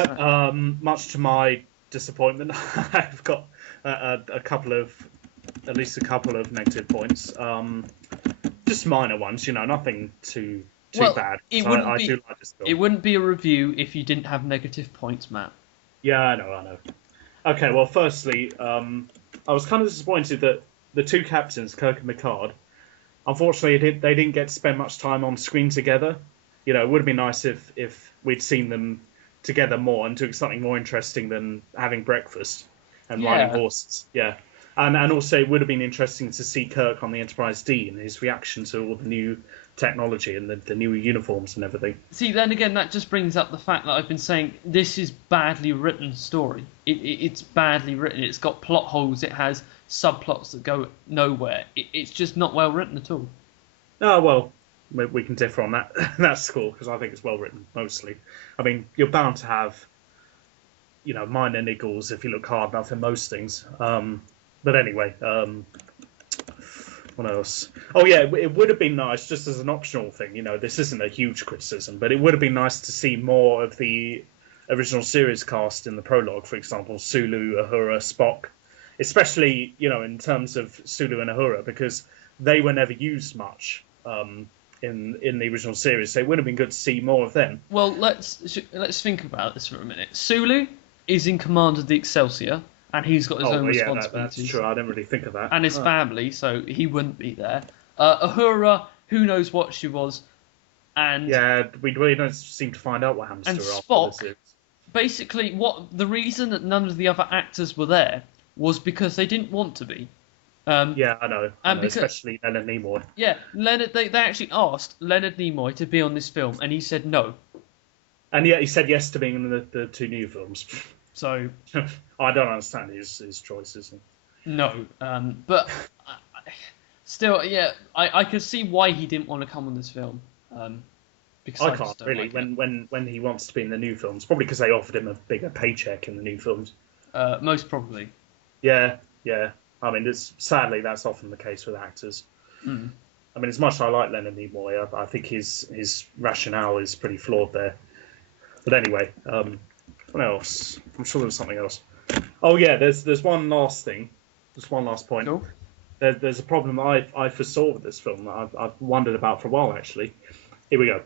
much to my disappointment, I've got at least a couple of negative points. Just minor ones, you know, nothing too bad. It wouldn't be a review if you didn't have negative points, Matt. Yeah, I know. Okay, well, firstly, I was kind of disappointed that the two captains, Kirk and Picard, unfortunately, they didn't get to spend much time on screen together. You know, it would have been nice if we'd seen them together more and doing something more interesting than having breakfast and riding horses. Yeah. And also, it would have been interesting to see Kirk on the Enterprise D and his reaction to all the new technology and the new uniforms and everything. See, then again, that just brings up the fact that I've been saying this is badly written story. It's badly written. It's got plot holes. It has subplots that go nowhere. It's just not well written at all. Oh, well, we can differ on that score, because I think it's well written, mostly. I mean, you're bound to have, you know, minor niggles if you look hard enough in most things. But anyway, what else? Oh yeah, it would have been nice, just as an optional thing, you know, this isn't a huge criticism, but it would have been nice to see more of the original series cast in the prologue, for example, Sulu, Uhura, Spock, especially, you know, in terms of Sulu and Uhura, because they were never used much in the original series, so it would have been good to see more of them. Well, let's think about this for a minute. Sulu is in command of the Excelsior, and he's got his own responsibilities. That's true. I didn't really think of that. And his family, so he wouldn't be there. Uhura, who knows what she was, and we don't seem to find out what happens to her. And Spock, basically, the reason that none of the other actors were there was because they didn't want to be. Yeah, I know, Because, especially Leonard Nimoy. yeah, they actually asked Leonard Nimoy to be on this film, and he said no. And yet he said yes to being in the two new films. So I don't understand his choices. no, but still, yeah, I could see why he didn't want to come on this film. Because I just can't don't really like it. when he wants to be in the new films. Probably because they offered him a bigger paycheck in the new films. Most probably. Yeah, yeah. I mean, sadly that's often the case with actors. Mm. I mean, as much as I like Leonard Nimoy, I think his rationale is pretty flawed there. But anyway, what else? I'm sure there was something else. Oh yeah, there's one last thing. Just one last point. Cool. There's a problem I foresaw with this film that I've wondered about for a while actually. Here we go.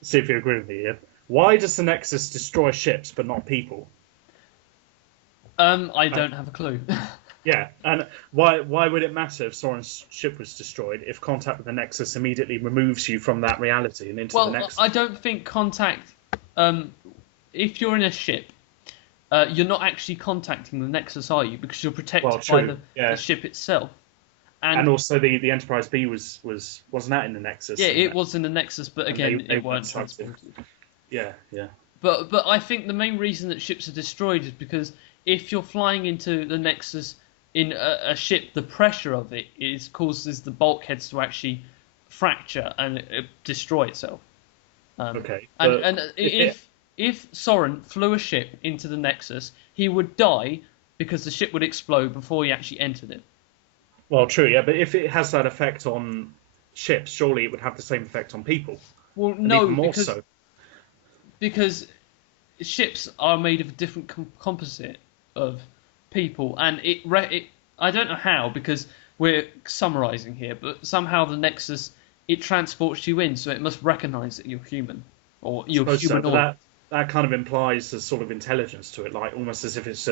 Let's see if you agree with me here. Why does the Nexus destroy ships but not people? I don't have a clue. Yeah, and why would it matter if Soren's ship was destroyed if contact with the Nexus immediately removes you from that reality and into the Nexus? I don't think contact. If you're in a ship, you're not actually contacting the Nexus, are you? Because you're protected by the ship itself. And also the Enterprise B wasn't that in the Nexus? Yeah, it was in the Nexus, but again, they weren't transported. Yeah, yeah. But I think the main reason that ships are destroyed is because if you're flying into the Nexus in a ship, the pressure of it causes the bulkheads to actually fracture and destroy itself. Okay. And if Soren flew a ship into the Nexus, he would die because the ship would explode before he actually entered it. Well, true, yeah, but if it has that effect on ships, surely it would have the same effect on people. Well, no, even more so. Because ships are made of a different composite of people, and I don't know how, because we're summarising here, but somehow the Nexus, it transports you in, so it must recognise that you're human, or you're humanoid. So, that kind of implies a sort of intelligence to it, like almost as if it's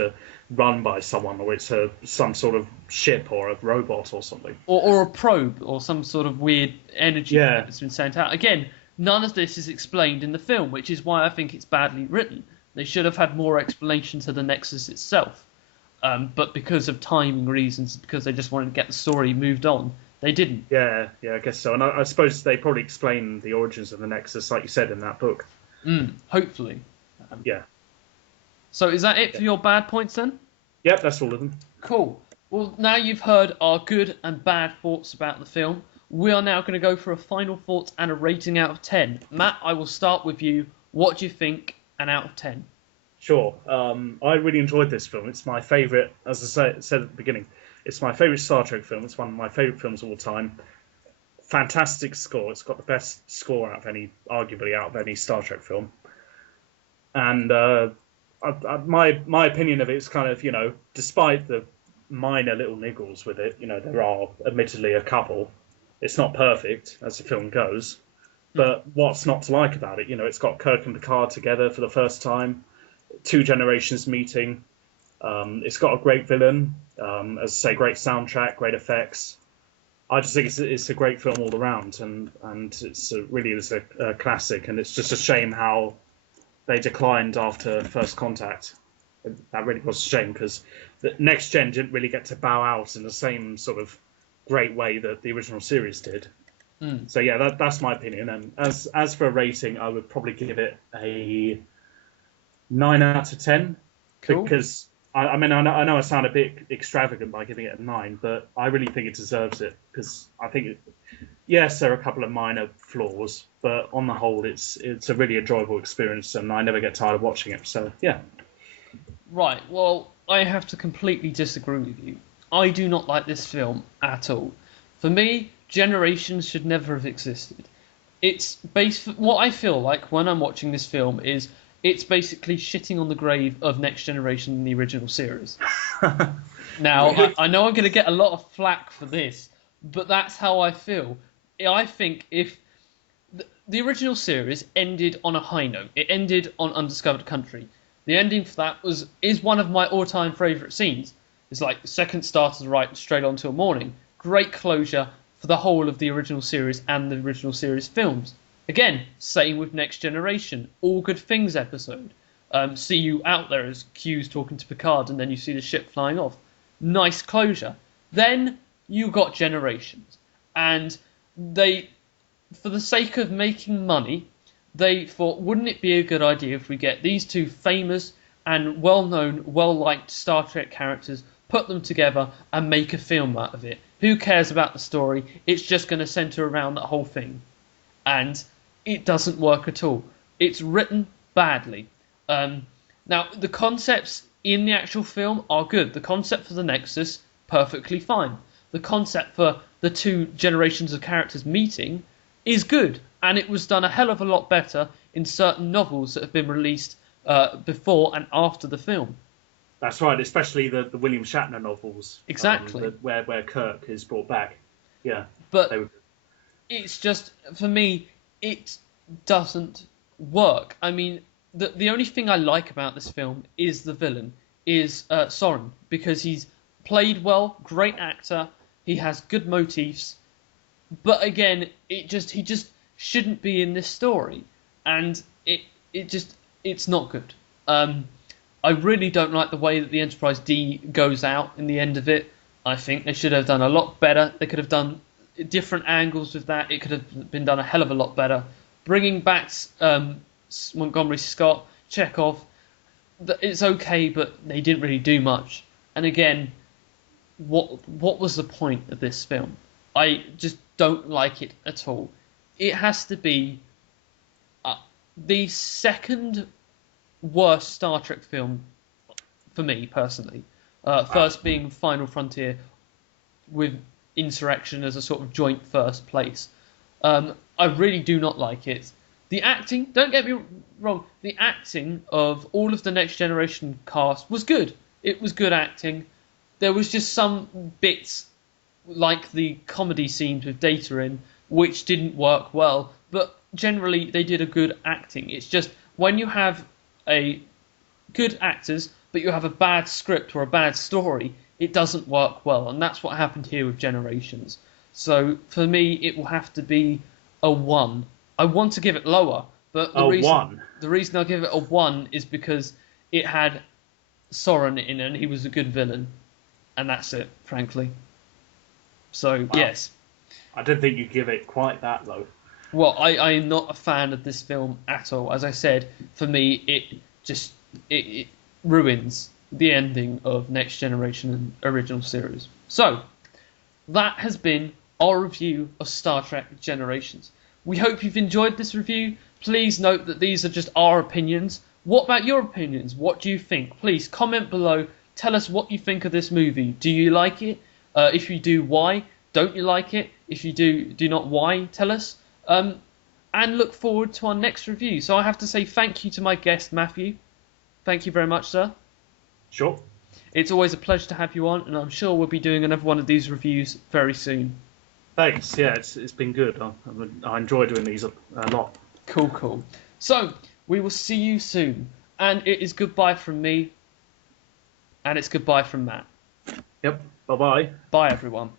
run by someone, or it's some sort of ship or a robot or something. Or a probe, or some sort of weird energy that's been sent out. Again, none of this is explained in the film, which is why I think it's badly written. They should have had more explanation to the Nexus itself. But because of timing reasons, because they just wanted to get the story moved on, they didn't. Yeah, I guess so. And I suppose they probably explain the origins of the Nexus, like you said in that book. Hopefully. Yeah. So is that it for your bad points then? Yep, that's all of them. Cool. Well, now you've heard our good and bad thoughts about the film, we are now going to go for a final thoughts and a rating out of 10. Matt, I will start with you. What do you think, and out of 10? Sure. I really enjoyed this film. It's my favourite, as I said at the beginning, it's my favourite Star Trek film. It's one of my favourite films of all time. Fantastic score. It's got the best score arguably out of any Star Trek film. And my opinion of it is kind of, despite the minor little niggles with it, there are admittedly a couple. It's not perfect as the film goes, but what's not to like about it? It's got Kirk and Picard together for the first time, two generations meeting. It's got a great villain, as I say, great soundtrack, great effects. I just think it's a great film all around, and it's really is a classic. And it's just a shame how they declined after First Contact. That really was a shame, because the Next Gen didn't really get to bow out in the same sort of great way that the original series did. So yeah, that's my opinion. And as for a rating, I would probably give it a 9 out of 10. Cool. Because I mean, I know I sound a bit extravagant by giving it a 9, but I really think it deserves it, because I think yes, there are a couple of minor flaws, but on the whole, it's a really enjoyable experience, and I never get tired of watching it. So yeah. Right. Well, I have to completely disagree with you. I do not like this film at all. For me, Generations should never have existed. It's what I feel like when I'm watching this film is it's basically shitting on the grave of Next Generation in the original series. Now, I know I'm going to get a lot of flack for this, but that's how I feel. I think if the original series ended on a high note, it ended on Undiscovered Country. The ending for that is one of my all-time favourite scenes. It's like the second star to the right, straight on to a morning. Great closure for the whole of the original series and the original series films. Again, same with Next Generation. All Good Things episode. see you out there as Q's talking to Picard, and then you see the ship flying off. Nice closure. Then you got Generations, and they, for the sake of making money, they thought, wouldn't it be a good idea if we get these two famous and well-known, well-liked Star Trek characters, put them together and make a film out of it? Who cares about the story? It's just going to centre around that whole thing. And it doesn't work at all. It's written badly. Now, the concepts in the actual film are good. The concept for the Nexus, perfectly fine. The concept for the two generations of characters meeting is good. And it was done a hell of a lot better in certain novels that have been released before and after the film. That's right, especially the William Shatner novels. Exactly. Where Kirk is brought back. Yeah. But it's just, for me, it doesn't work. I mean, the only thing I like about this film is the villain, is Soren, because he's played well, great actor, he has good motifs, but again, he just shouldn't be in this story, and it's not good. I really don't like the way that the Enterprise D goes out in the end of it. I think they should have done a lot better. They could have done different angles with that. It could have been done a hell of a lot better. Bringing back Montgomery Scott, Chekhov, it's okay, but they didn't really do much. And again, what was the point of this film? I just don't like it at all. It has to be the second worst Star Trek film for me personally. First being Final Frontier, with Insurrection as a sort of joint first place. I really do not like it. The acting, don't get me wrong, the acting of all of the Next Generation cast was good. It was good acting. There was just some bits, like the comedy scenes with Data in, which didn't work well, but generally they did a good acting. It's just when you have a good actors, but you have a bad script or a bad story, it doesn't work well, and that's what happened here with Generations. So for me, it will have to be a 1. I want to give it lower, but the reason I give it a 1 is because it had Soren in it, and he was a good villain, and that's it, frankly. So yes, I didn't think you'd give it quite that low. Well, I am not a fan of this film at all. As I said, for me, it ruins the ending of Next Generation and original series. So, that has been our review of Star Trek Generations. We hope you've enjoyed this review. Please note that these are just our opinions. What about your opinions? What do you think? Please comment below. Tell us what you think of this movie. Do you like it? If you do, why? Don't you like it? If you do not, why? Tell us. And look forward to our next review. So I have to say thank you to my guest, Matthew. Thank you very much, sir. Sure. It's always a pleasure to have you on, and I'm sure we'll be doing another one of these reviews very soon. Thanks. Yeah, it's been good. I enjoy doing these a lot. Cool. So, we will see you soon. And it is goodbye from me, and it's goodbye from Matt. Yep. Bye-bye. Bye, everyone.